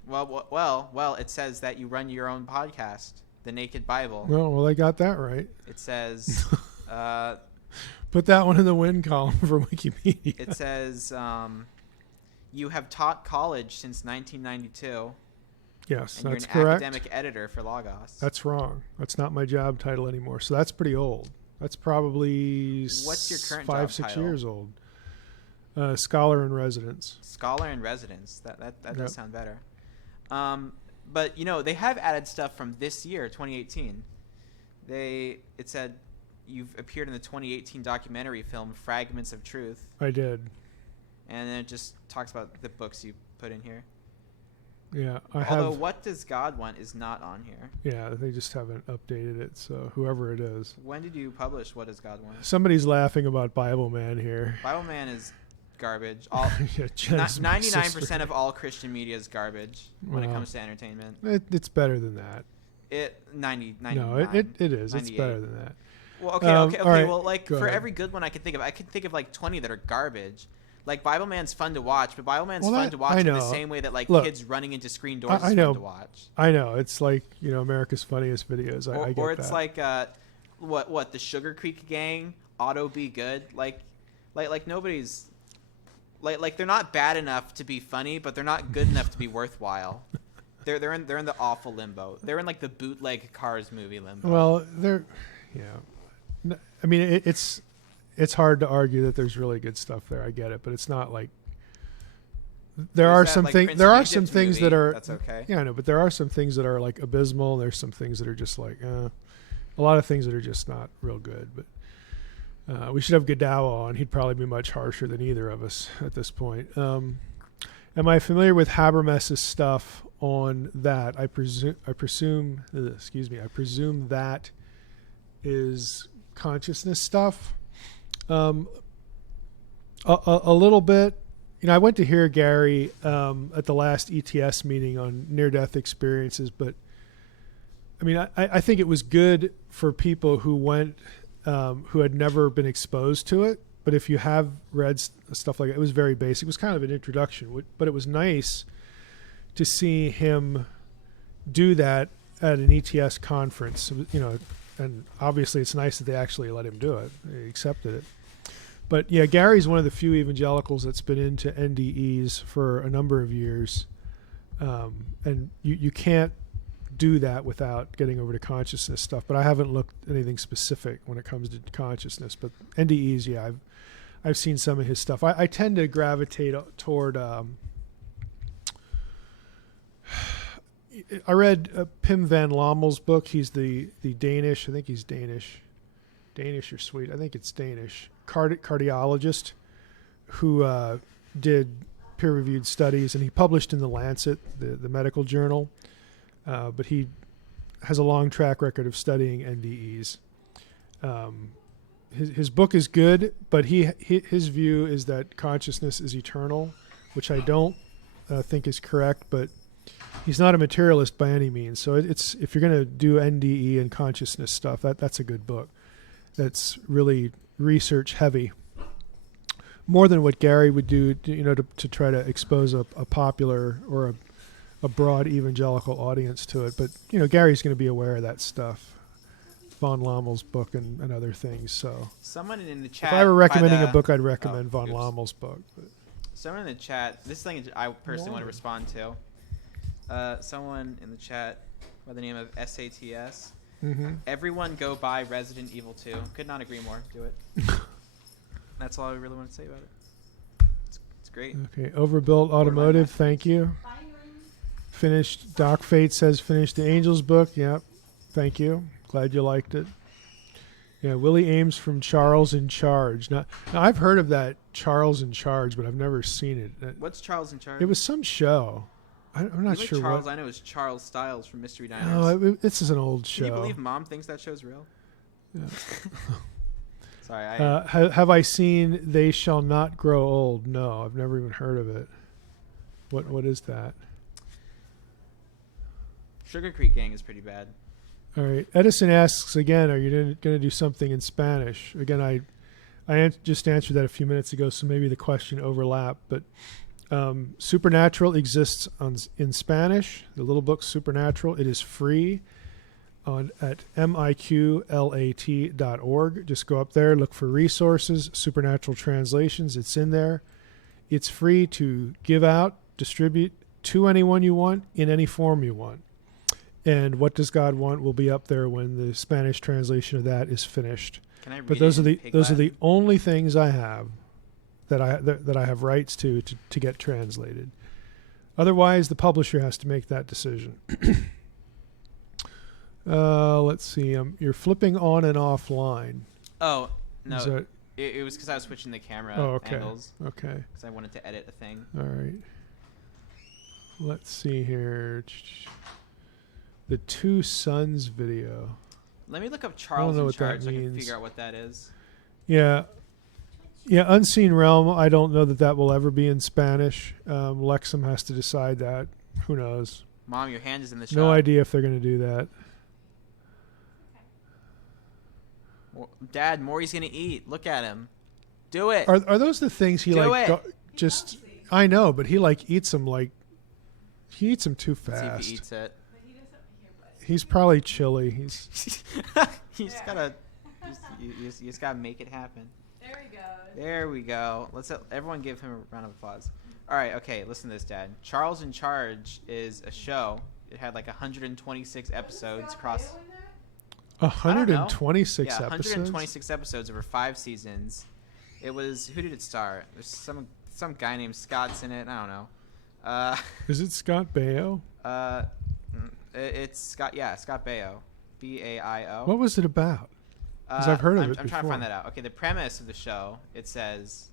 Well, it says that you run your own podcast, The Naked Bible. Well, I got that right. It says, Put that one in the win column for Wikipedia. it says, You have taught college since 1992, Yes, and you're that's an correct. academic editor for Logos. That's wrong. That's not my job title anymore. So that's pretty old. That's probably What's your current 5, job 6 title? years old. Scholar in residence. Scholar in residence. That Yep. does sound better. But they have added stuff from this year, 2018. It said you've appeared in the 2018 documentary film Fragments of Truth, I did. and then it just talks about the books you put in here. Yeah, Although What Does God Want is not on here. Yeah, they just haven't updated it. So whoever it is, When did you publish What Does God Want? somebody's laughing about Bible Man here. Bible Man is garbage. Yeah, Jen's my 99% sister. of all Christian media is garbage when it Wow. comes to entertainment. It's better than that. 99. No, it is. It's 98. better than that. Well, okay. all right, Well, like go for ahead. every good one I can think of like 20 that are garbage. Like Bible Man's fun to watch, but Bible Man's Well, fun that- to watch I in the know. same way that like Look, kids running into screen doors I is know. fun to watch. I know. It's like, America's Funniest Videos. I get Or it's that. like what the Sugar Creek Gang, Auto Be Good, like nobody's like they're not bad enough to be funny, but they're not good enough to be worthwhile. They're in the awful limbo. They're in like the bootleg Cars movie limbo. Well, I mean, it's hard to argue that there's really good stuff there. I get it, but it's not like there There's are that, some like, things. Prince There of are some Egypt things movie, that are. that's okay. Yeah, I know, but there are some things that are like abysmal. There's some things that are just like a lot of things that are just not real good. But we should have Godawa on. He'd probably be much harsher than either of us at this point. Am I familiar with Habermas's stuff on that? I presume that is consciousness stuff. A little bit. I went to hear Gary at the last ETS meeting on near-death experiences, but I mean, I think it was good for people who went, who had never been exposed to it. But if you have read stuff like it was very basic. It was kind of an introduction, but it was nice to see him do that at an ETS conference. And obviously it's nice that they actually let him do it. They accepted it. But yeah, Gary's one of the few evangelicals that's been into NDEs for a number of years. And you can't do that without getting over to consciousness stuff. But I haven't looked at anything specific when it comes to consciousness. But NDEs, yeah, I've seen some of his stuff. I tend to gravitate toward... I read Pim van Lommel's book. He's the Danish, I think he's Danish or Swede, I think it's Danish, cardiologist who did peer-reviewed studies, and he published in The Lancet, the medical journal, but he has a long track record of studying NDEs. His book is good, but his view is that consciousness is eternal, which I don't think is correct, but he's not a materialist by any means. So it's if you're going to do NDE and consciousness stuff, that's a good book. That's really research heavy, more than what Gary would do, to try to expose a popular or a broad evangelical audience to it. But Gary's going to be aware of that stuff, von Lommel's book and other things. So Someone in the chat. if I were recommending by the- a book, I'd recommend von oops. Lommel's book. But Someone in the chat. This thing I personally want to respond to. Someone in the chat by the name of SATS. Everyone go buy Resident Evil 2. Could not agree more. Do it. That's all I really want to say about it. It's great. Okay, Overbuilt Automotive, thank you. Finished. Doc Fate says finished the Angels book. Yep, thank you. Glad you liked it. Yeah, Willie Ames from Charles in Charge. Now I've heard of that Charles in Charge, but I've never seen it. What's Charles in Charge? It was some show. I'm not sure Charles, what. I know is Charles Styles from Mystery Diners. No, this is an old show. Can you believe Mom thinks that show's real? Yeah. Sorry, have I seen They Shall Not Grow Old? No, I've never even heard of it. What is that? Sugar Creek Gang is pretty bad. All right. Edison asks again, are you going to do something in Spanish? Again, I just answered that a few minutes ago, so maybe the question overlapped. But Supernatural exists in Spanish. The little book Supernatural. It is free at miqlat.org. Just go up there, look for resources, Supernatural Translations. It's in there. It's free to give out, distribute to anyone you want in any form you want. And What Does God Want will be up there when the Spanish translation of that is finished. Can I read But it those are in the Pig those are Latin? the only things I have that I have rights to get translated. Otherwise, the publisher has to make that decision. Let's see. You're flipping on and offline. Oh no, Is that, it was because I was switching the camera okay. angles Okay. because I wanted to edit a thing. All right. Let's see here. The Two Sons video. Let me look up Charles know in what that Charge so I can means. figure out what that is. Yeah. Yeah, Unseen Realm, I don't know that will ever be in Spanish. Lexum has to decide that. Who knows? Mom, your hand is in the shot. No idea if they're going to do that. Dad, Maury's gonna eat. Look at him. Do it. Are those the things he Do like it. just I know, but he like eats them like he eats them too Let's see if fast. he eats it. But he doesn't hear but He's probably chilly. He's You just gotta, you just gotta make it happen. there he goes. There we go. Let's everyone give him a round of applause. All right, okay. Listen to this, Dad. Charles in Charge is a show. It had like 126 episodes across. 126 Yeah, episodes. 126 episodes over 5 seasons. It was, who did it star? There's some guy named Scott's in it. I don't know. Is it Scott Baio? It's Scott. Yeah, Scott Baio. Baio. What was it about? 'Cause I've heard of it I'm trying to before. find that out. Okay, the premise of the show. It says,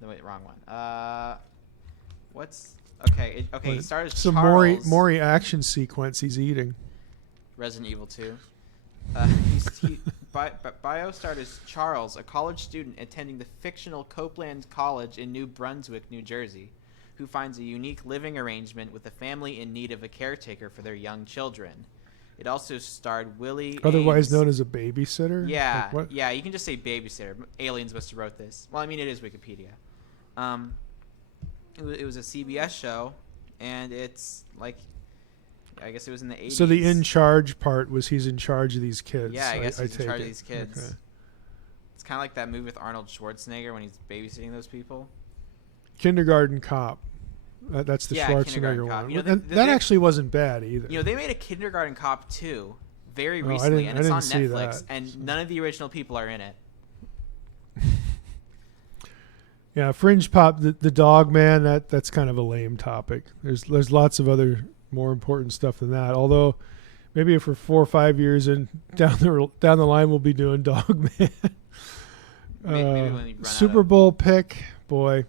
no, wait, wrong one. What's okay? Okay, it started as Some Charles. Mori action sequence he's eating. Resident Evil 2. Bio starred as Charles, a college student attending the fictional Copeland College in New Brunswick, New Jersey, who finds a unique living arrangement with a family in need of a caretaker for their young children. It also starred Willie Otherwise Ames. known as a babysitter? Yeah, Like what? yeah, you can just say babysitter. Aliens must have wrote this. Well, I mean, it is Wikipedia. It was a CBS show, and it's like, I guess it was in the 80s. So the in charge part was he's in charge of these kids. Yeah, I guess he's in take charge it. of these kids. Okay. It's kind of like that movie with Arnold Schwarzenegger when he's babysitting those people. Kindergarten Cop. That's the Yeah, Schwarzenegger Kindergarten one. Cop. You know, And that they- actually wasn't bad either. You know, they made a Kindergarten Cop 2 very Oh, I recently, didn't- and I it's didn't on see Netflix, that. and none of the original people are in it. Yeah, Fringe Pop, the dog man. That's kind of a lame topic. There's lots of other more important stuff than that. Although, maybe if we're 4 or 5 years in down the line, we'll be doing Dog Man. Maybe when we run Super out of, Bowl pick, boy.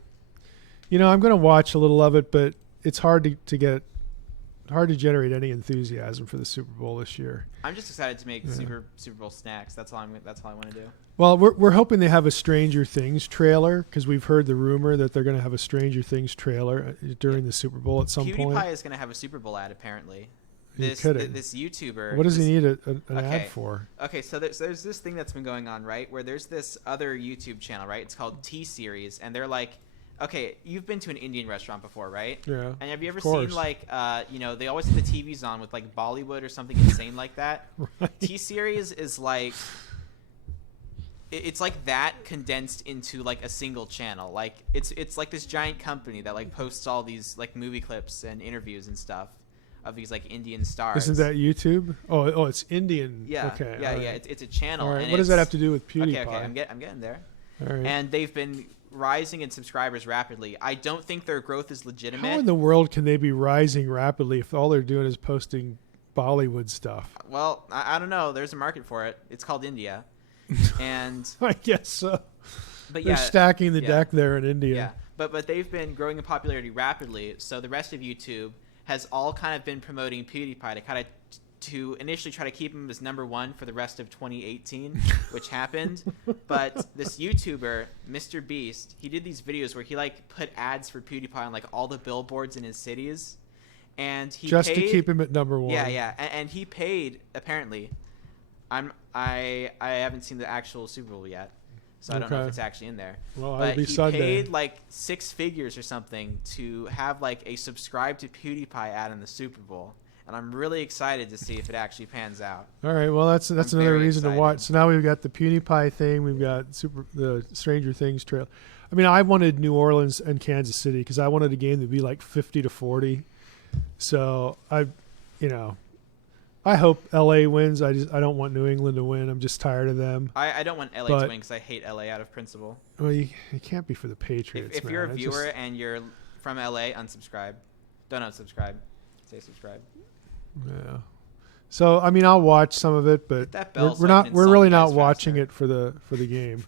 You know, I'm going to watch a little of it, but it's hard to generate any enthusiasm for the Super Bowl this year. I'm just excited to make Yeah. Super Bowl snacks. That's all I want to do. Well, we're hoping they have a Stranger Things trailer because we've heard the rumor that they're going to have a Stranger Things trailer during the Super Bowl at some PewDiePie point. is going to have a Super Bowl ad apparently. You're This kidding. this YouTuber. What does he this- need an ad Okay. for? Okay, so there's this thing that's been going on, right? Where there's this other YouTube channel, right? It's called T Series, and they're like, okay, you've been to an Indian restaurant before, right? Yeah. And have you ever Of seen course. like, they always have the TVs on with like Bollywood or something insane like that? Right. T Series is like, it's like that condensed into like a single channel. Like it's like this giant company that like posts all these like movie clips and interviews and stuff of these like Indian stars. Isn't that YouTube? Oh, it's Indian. Yeah. Okay. Yeah, all yeah. right. It's a channel. All right. And What does that it's- have to do with PewDiePie? Okay, I'm getting there. All right. And they've been rising in subscribers rapidly. I don't think their growth is legitimate. How in the world can they be rising rapidly if all they're doing is posting Bollywood stuff? Well, I don't know. There's a market for it. It's called India. And I guess so. but They're yeah, stacking the yeah. deck there in India. yeah. But they've been growing in popularity rapidly. So the rest of YouTube has all kind of been promoting PewDiePie to kind of to initially try to keep him as number one for the rest of 2018, which happened. But this YouTuber, Mr. Beast, he did these videos where he like put ads for PewDiePie on like all the billboards in his cities, and he Just paid, to keep him at number one. Yeah, and he paid apparently. I haven't seen the actual Super Bowl yet, so I don't know Okay. if it's actually in there. Well, But it'll be he Sunday. paid like 6 figures or something to have like a subscribe to PewDiePie ad in the Super Bowl. and I'm really excited to see if it actually pans out. All right, well that's another very reason to excited. watch. So now we've got the PewDiePie thing, we've got the Stranger Things trail. I mean, I wanted New Orleans and Kansas City because I wanted a game to be like 50-40. So I hope LA wins. I don't want New England to win. I'm just tired of them. I don't want LA to win because I hate LA out of principle. Well, you can't be for the Patriots. If you're a viewer and you're from LA, unsubscribe. Don't unsubscribe. Say subscribe. Yeah. So I mean, I'll watch some of it, but That bell so we're I not. can We're insult really you not guys watching faster. it for the game.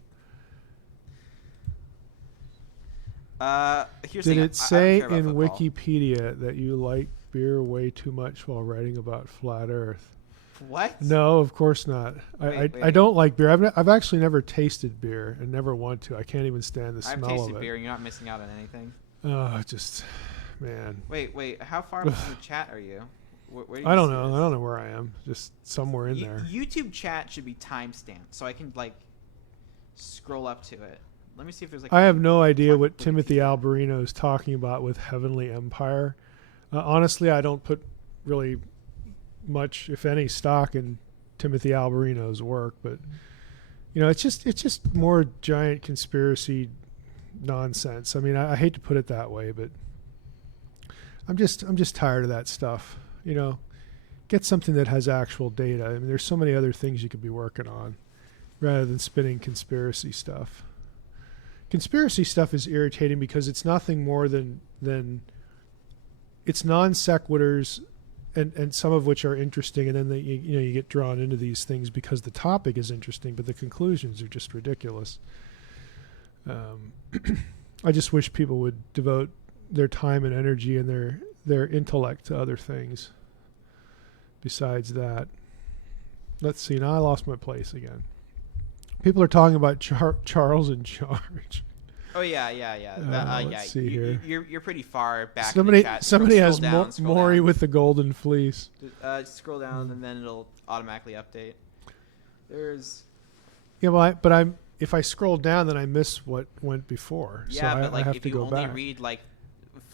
Here's the Did thing, it say I don't care in about football. Wikipedia that you like beer way too much while writing about flat Earth? What? No, of course not. I Wait. don't like beer. I've actually never tasted beer and never want to. I can't even stand the I've smell tasted of it. beer and you're not missing out on anything. Just man. Wait. How far from the chat are you? Where do you I don't see know. this? I don't know where I am. Just somewhere in there. YouTube chat should be timestamped so I can like scroll up to it. Let me see if there's like. I have no idea what Wikipedia. Timothy Alberino is talking about with Heavenly Empire. Honestly, I don't put really much, if any, stock in Timothy Alberino's work, but it's just more giant conspiracy nonsense. I mean, I hate to put it that way, but I'm just tired of that stuff. Get something that has actual data. I mean, there's so many other things you could be working on rather than spinning conspiracy stuff. Conspiracy stuff is irritating because it's nothing more than it's non sequiturs, and some of which are interesting, and then you get drawn into these things because the topic is interesting, but the conclusions are just ridiculous. I just wish people would devote their time and energy and their intellect to other things. Besides that, let's see. Now I lost my place again. People are talking about Charles in charge. Oh yeah. Let's see here. You're pretty far back. Somebody in the chat. somebody Scroll has down, scroll Mori down. with the golden fleece. Scroll down and then it'll automatically update. There's. Yeah, well, if I scroll down, then I miss what went before. Yeah, so but I have if to you go only back. read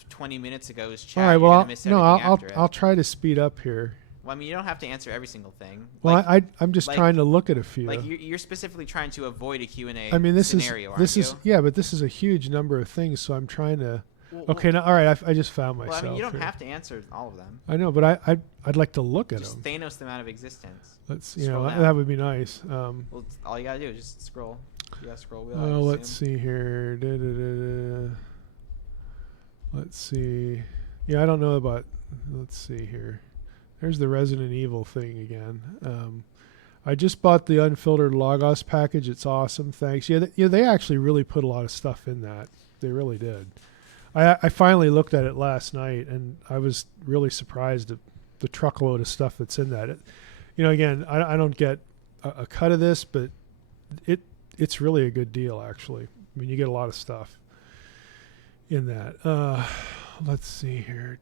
20 minutes ago's chat, All right, you're well, gonna miss everything after it. I'll try to speed up here. Well, I mean, you don't have to answer every single thing. Well, I'm just trying to look at a few. Like you're specifically trying to avoid a Q&A I mean, this scenario, is aren't you? yeah, but this is a huge number of things, so I'm trying to. Well, Okay, now all right, I just found Well, myself. I mean, you don't here. have to answer all of them. I know, but I'd like to look at Just them. Thanos them out of existence. Let's scroll down. that would be nice. Well, all you gotta do is just scroll. You gotta scroll wheel. Oh, let's see here. Let's see. Yeah, I don't know about. Let's see here. There's the Resident Evil thing again. I just bought the unfiltered Logos package. It's awesome. Thanks. Yeah, they actually really put a lot of stuff in that. They really did. I finally looked at it last night, and I was really surprised at the truckload of stuff that's in that. Again, I don't get a cut of this, but it's really a good deal, actually. I mean, you get a lot of stuff in that. Let's see here.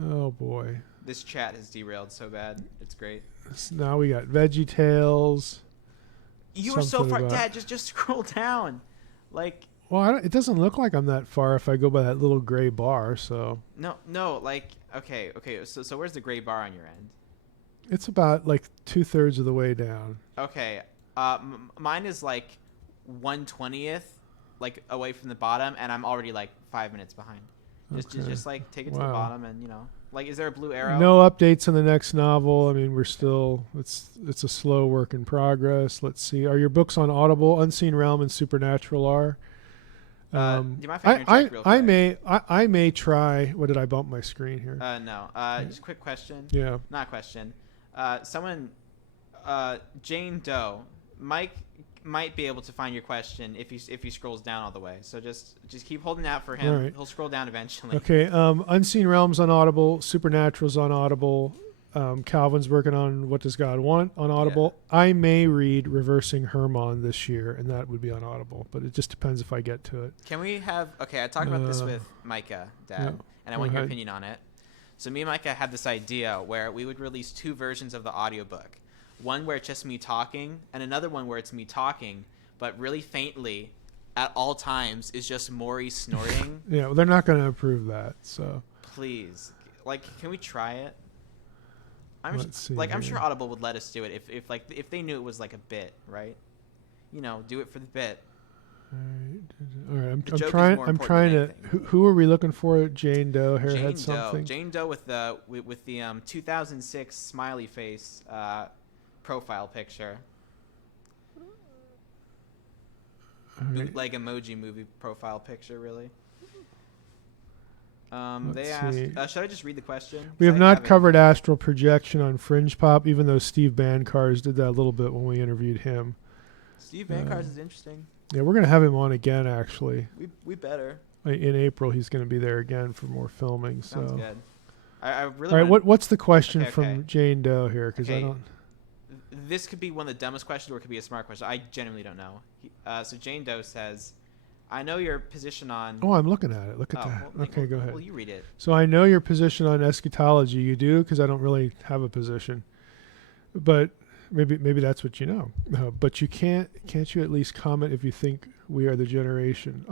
Oh, boy. This chat has derailed so bad. It's great. Now we got Veggie Tales. You were so Something far, about- Dad. Just scroll down. Like Well, it doesn't look like I'm that far if I go by that little gray bar, so no. Like okay. So where's the gray bar on your end? it's about like 2/3 of the way down. Okay. Mine is like 1/20th, like away from the bottom, and I'm already like 5 minutes behind. Just like take it to the Wow. bottom, and like, is there a blue arrow? No updates on the next novel. I mean, we're still it's a slow work in progress. Let's see. Are your books on Audible? Unseen Realm and Supernatural are. Do you mind if I interject real quick? I may try. What did I bump my screen here? No. Just a quick question. Yeah. Not a question. Someone, Jane Doe, Mike might be able to find your question if he scrolls down all the way. So just keep holding out for him. All right. He'll scroll down eventually. Okay. Unseen Realms on Audible. Supernatural's on Audible. Calvin's working on What Does God Want on Audible. Yeah. I may read Reversing Hermon this year, and that would be on Audible, but it just depends if I get to it. Can we have... Okay, I talked about this with Micah, Dad, yeah, and I want your opinion on it. So me and Micah had this idea where we would release 2 versions of the audiobook. One where it's just me talking, and another one where it's me talking, but really faintly at all times is just Mori snorting. Yeah, well, they're not going to approve that, so... Please. like, can we try it? Let's see I'm here. sure Audible would let us do it if they knew it was like a bit, right? You know, do it for the bit. All right. I'm The joke is trying. more I'm important trying than to. anything. Who are we looking for? Jane Doe. Here Jane had Doe. something. Jane Doe with the 2006 smiley face profile picture. All right. Bootleg emoji movie profile picture, really. They Let's asked, see. should I just read the question? We 'Cause have I not it covered here. astral projection on Fringe Pop, even though Steve Bancars did that a little bit when we interviewed him. Steve Bancars is interesting. Yeah, we're going to have him on again, actually. We better. In April, he's going to be there again for more filming. Sounds so. good. I really All right, wanna- what's the question Okay, from okay. Jane Doe here? Because I Okay. don't... This could be one of the dumbest questions, or it could be a smart question. I genuinely don't know. So Jane Doe says, "I know your position on." Oh, I'm looking at it. Look at Oh, that. well, Okay, go ahead. Well, you read it. So I know your position on eschatology. You do, because I don't really have a position. But maybe that's what you know. But you can't you at least comment if you think we are the generation?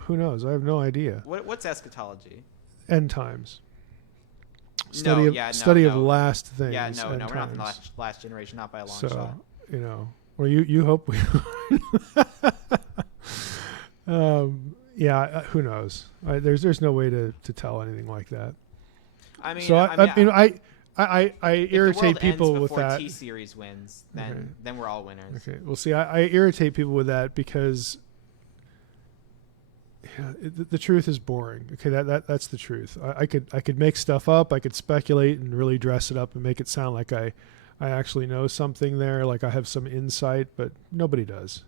Who knows? I have no idea. What's eschatology? End times. No, Study of no. last things. Yeah, end no, we're not the times. last generation, not by a long So, shot. you know, well, you hope we. Yeah, who knows? There's no way to tell anything like that. I mean, So I if irritate the world people ends with before that. T-Series wins, then Okay. then we're all winners. Okay, well, see, I irritate people with that because the truth is boring. Okay, that's the truth. I could make stuff up. I could speculate and really dress it up and make it sound like I actually know something there, like I have some insight, but nobody does.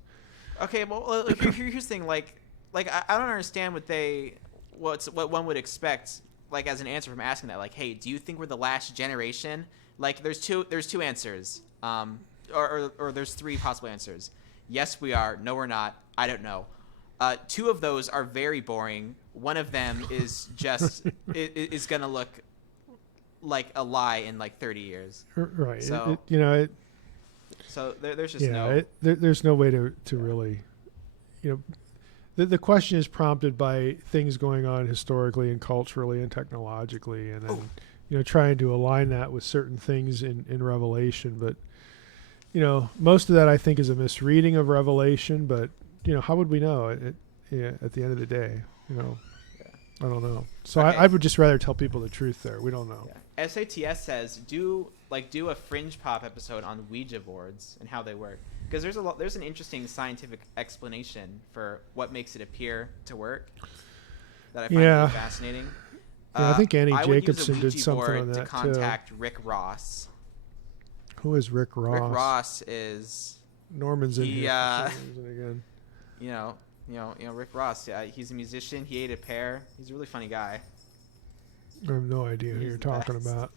Okay, well, here's the thing. Like I don't understand what one would expect, like, as an answer from asking that. Like, hey, do you think we're the last generation? Like, there's two answers. Or there's three possible answers. Yes, we are. No, we're not. I don't know. Two of those are very boring. One of them is just is gonna look like a lie in like 30 years. Right. So so there's just no. There's no way to really, the question is prompted by things going on historically and culturally and technologically, and then trying to align that with certain things in Revelation. But most of that I think is a misreading of Revelation. But how would we know at the end of the day? I don't know. So Okay. I would just rather tell people the truth there. We don't know. Yeah. SATS says do a Fringe Pop episode on Ouija boards and how they work, because there's an interesting scientific explanation for what makes it appear to work that I find really fascinating. Yeah, I think Annie I would Jacobson use a did Ouija something board on that to too. contact Rick Ross. Who is Rick Ross? Rick Ross is Norman's in He, here for some reason again. Rick Ross. He's a musician. He ate a pear. He's a really funny guy. I have no idea who He's you're the talking best. about.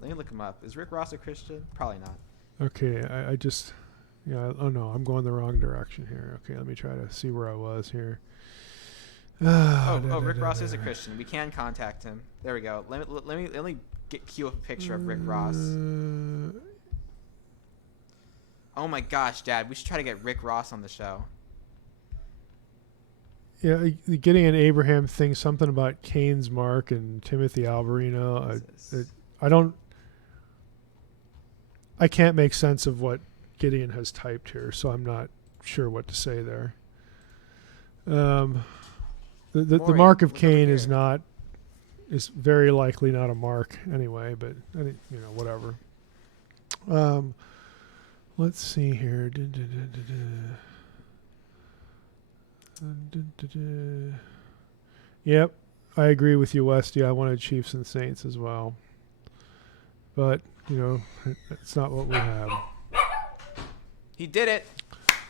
Let me look him up. Is Rick Ross a Christian? Probably not. Okay, I just, oh no, I'm going the wrong direction here. Okay, let me try to see where I was here. Rick Ross is a Christian. We can contact him. There we go. Let me cue up a picture of Rick Ross. Oh my gosh, Dad, we should try to get Rick Ross on the show. Yeah, the Gideon Abraham thing, something about Cain's mark and Timothy Alberino. I can't make sense of what Gideon has typed here, so I'm not sure what to say there. The Mori, mark of look over Cain here. is very likely not a mark anyway, but I think, whatever. Let's see here. Yep, I agree with you, Westy. I wanted Chiefs and Saints as well, but it's not what we have. He did it.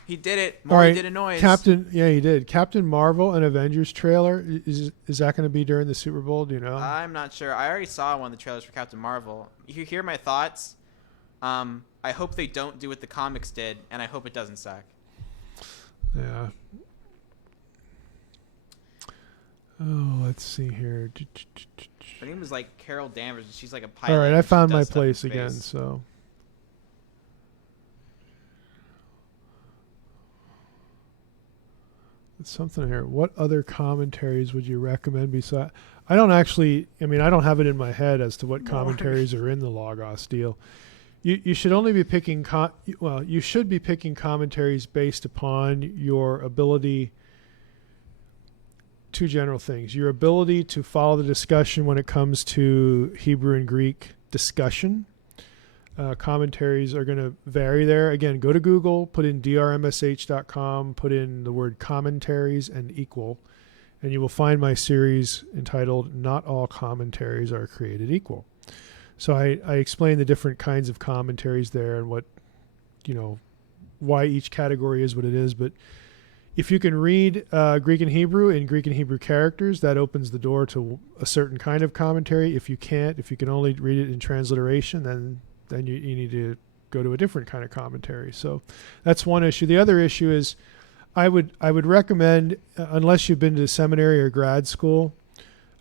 He did it. All Mori right, did a noise. he did. Captain Marvel and Avengers trailer is that going to be during the Super Bowl? Do you know? I'm not sure. I already saw one of the trailers for Captain Marvel. You hear my thoughts? I hope they don't do what the comics did, and I hope it doesn't suck. Yeah. Oh, let's see here. Her name was like Carol Danvers, and she's like a pilot. All right, I and she found my does stuff in place space. again. So. It's something here. What other commentaries would you recommend besides? I don't actually. I mean, I don't have it in my head as to what Mori. commentaries are in the Logos deal. You should only be picking. You should be picking commentaries based upon your ability. Two general things: your ability to follow the discussion when it comes to Hebrew and Greek discussion. Commentaries are going to vary there. Again, go to Google, put in drmsh.com, put in the word commentaries and equal, and you will find my series entitled Not All Commentaries Are Created Equal. So I explain the different kinds of commentaries there and what, why each category is what it is. But if you can read Greek and Hebrew in Greek and Hebrew characters, that opens the door to a certain kind of commentary. If you can't, if you can only read it in transliteration, then you need to go to a different kind of commentary. So that's one issue. The other issue is I would recommend, unless you've been to seminary or grad school,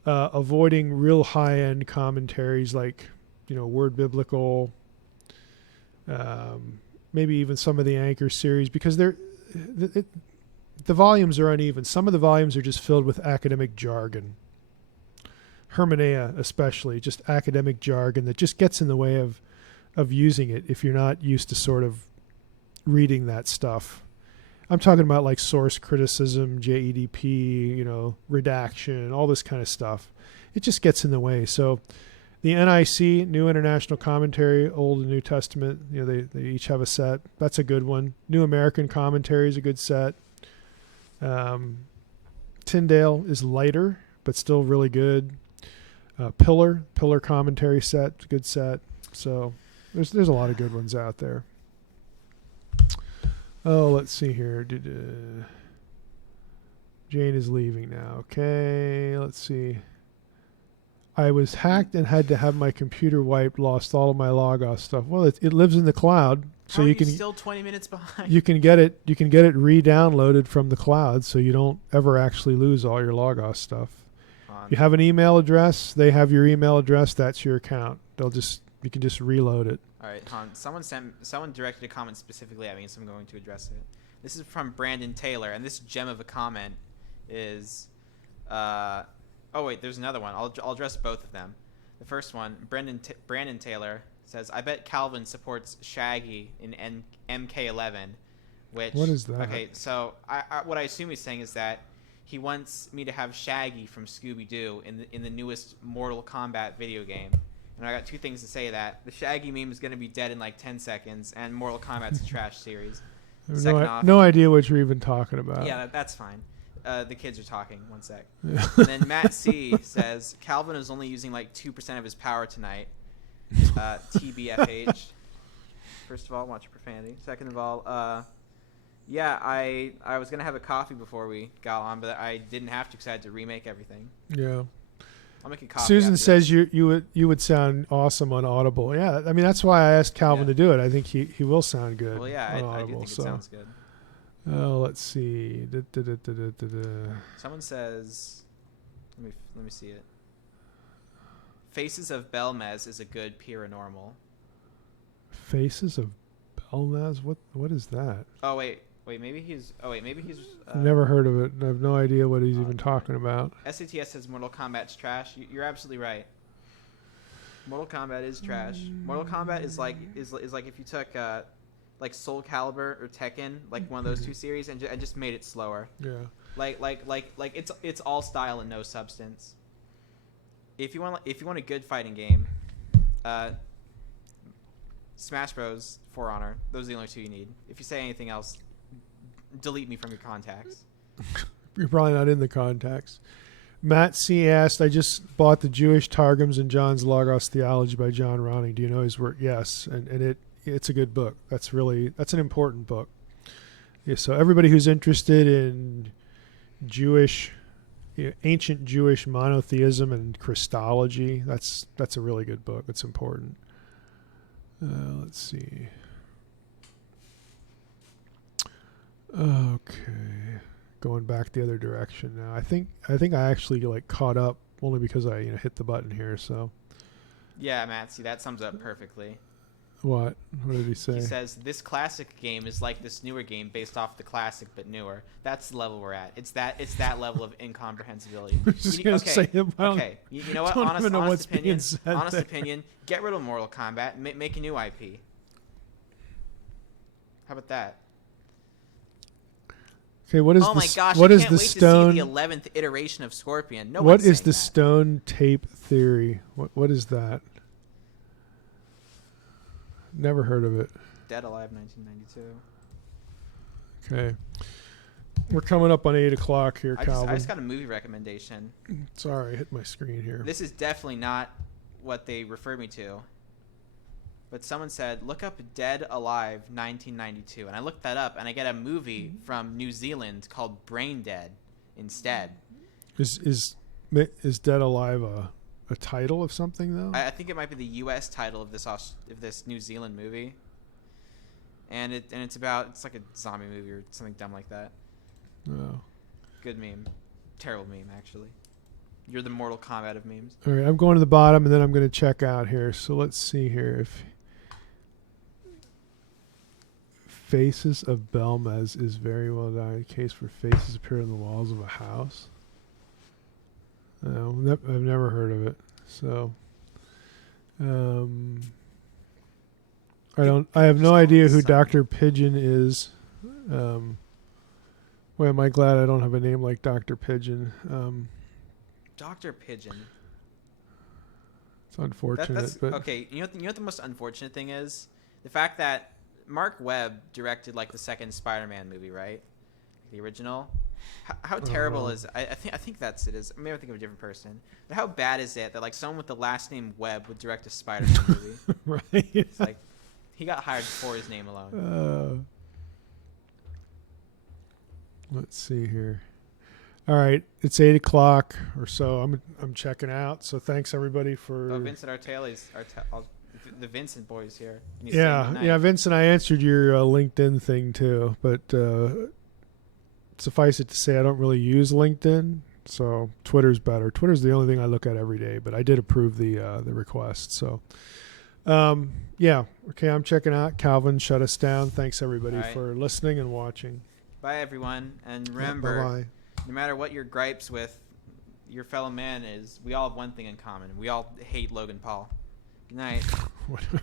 avoiding real high-end commentaries like, Word Biblical, maybe even some of the Anchor series, because the volumes are uneven. Some of the volumes are just filled with academic jargon. Hermeneia especially, just academic jargon that just gets in the way of using it if you're not used to sort of reading that stuff. I'm talking about like source criticism, JEDP, redaction, all this kind of stuff. It just gets in the way. So the NIC, New International Commentary, Old and New Testament, they each have a set. That's a good one. New American Commentary is a good set. Tyndale is lighter, but still really good. Pillar Commentary set, good set. So there's a lot of good ones out there. Oh, let's see here. Jane is leaving now. Okay, let's see. I was hacked and had to have my computer wiped. Lost all of my Logos stuff. Well, it lives in the cloud, so How are you can still 20 minutes behind. You can get it re-downloaded from the cloud, so you don't ever actually lose all your Logos stuff. You have an email address. They have your email address. That's your account. You can just reload it. All right, Han. Someone directed a comment specifically at me, so I'm going to address it. This is from Brandon Taylor, and this gem of a comment is, oh wait, there's another one. I'll address both of them. The first one, Brandon Taylor says, "I bet Calvin supports Shaggy in MK11," which what is that? Okay, so what I assume he's saying is that he wants me to have Shaggy from Scooby-Doo in the newest Mortal Kombat video game. And I got two things to say that. The Shaggy meme is going to be dead in like 10 seconds, and Mortal Kombat's a trash series. No idea what you're even talking about. Yeah, that's fine. The kids are talking. One sec. And then Matt C. says, Calvin is only using like 2% of his power tonight. TBFH. First of all, watch your profanity. Second of all, yeah, I was going to have a coffee before we got on, but I didn't have to because I had to remake everything. Yeah. I'll make a coffee. Susan says you would sound awesome on Audible. Yeah, I mean that's why I asked Calvin to do it. I think he will sound good. Well, yeah, on I Audible, do think it sounds good. Oh, let's see. Someone says, let me see it. Faces of Belmez is a good paranormal. Faces of Belmez? What is that? Oh wait, maybe he's. Never heard of it. I have no idea what he's even talking about. SATS says Mortal Kombat's trash. You're absolutely right. Mortal Kombat is trash. Mortal Kombat is like if you took like Soul Calibur or Tekken, like one of those two series, and just made it slower. Yeah. Like it's all style and no substance. If you want a good fighting game, Smash Bros. For Honor. Those are the only two you need. If you say anything else, delete me from your contacts. You're probably not in the contacts. Matt C. asked, I just bought the Jewish Targums and John's Logos Theology by John Ronning. Do you know his work? Yes. And it's a good book. That's an important book. Yeah, so everybody who's interested in ancient Jewish monotheism and Christology, that's a really good book. It's important. Let's see. Okay, going back the other direction now. I think I actually like caught up only because I hit the button here. So yeah, Matt. See, that sums up perfectly. What? What did he say? He says this classic game is like this newer game based off the classic but newer. That's the level we're at. It's that level of incomprehensibility. Just gonna say it, well, Okay. You know what? don't Honest, even know what's honest opinion. being said Honest there. opinion. Get rid of Mortal Kombat. Make a new IP. How about that? Okay, what is Oh the my gosh! what I is can't the wait stone? to see the 11th iteration of Scorpion. No What one's is saying the that. stone tape theory? What is that? Never heard of it. Dead Alive 1992. Okay, we're coming up on 8 o'clock here, I Calvin. just got a movie recommendation. Sorry, I hit my screen here. This is definitely not what they referred me to. But someone said, look up Dead Alive 1992. And I looked that up, and I get a movie from New Zealand called Brain Dead instead. Is Dead Alive a title of something though? I think it might be the U.S. title of this New Zealand movie. And it's like a zombie movie or something dumb like that. Oh. Good meme. Terrible meme, actually. You're the Mortal Kombat of memes. All right, I'm going to the bottom, and then I'm going to check out here. So let's see here if Faces of Belmez is very well done. A case where faces appear on the walls of a house. No, I've never heard of it. So, I have no idea who Dr. Pigeon is. Boy, am I glad I don't have a name like Dr. Pigeon. Dr. Pigeon. It's unfortunate, but okay. You know what the most unfortunate thing is? The fact that Mark Webb directed like the second Spider-Man movie, right? The original. How terrible is I think that's it is. Maybe I think of a different person. But how bad is it that like someone with the last name Webb would direct a Spider-Man movie? right? It's like he got hired for his name alone. Let's see here. All right, it's 8 o'clock or so. I'm checking out. So thanks everybody for. Oh, Vincent Artale's the Vincent boys here. And he's saying Yeah, goodnight. yeah, Vincent. I answered your LinkedIn thing too, but suffice it to say, I don't really use LinkedIn, so Twitter's better. Twitter's the only thing I look at every day, but I did approve the request. So, yeah, okay, I'm checking out. Calvin, shut us down. Thanks everybody All right. for listening and watching. Bye everyone, and remember, Bye-bye. no matter what your gripes with your fellow man is, we all have one thing in common. We all hate Logan Paul. Good night. Whatever.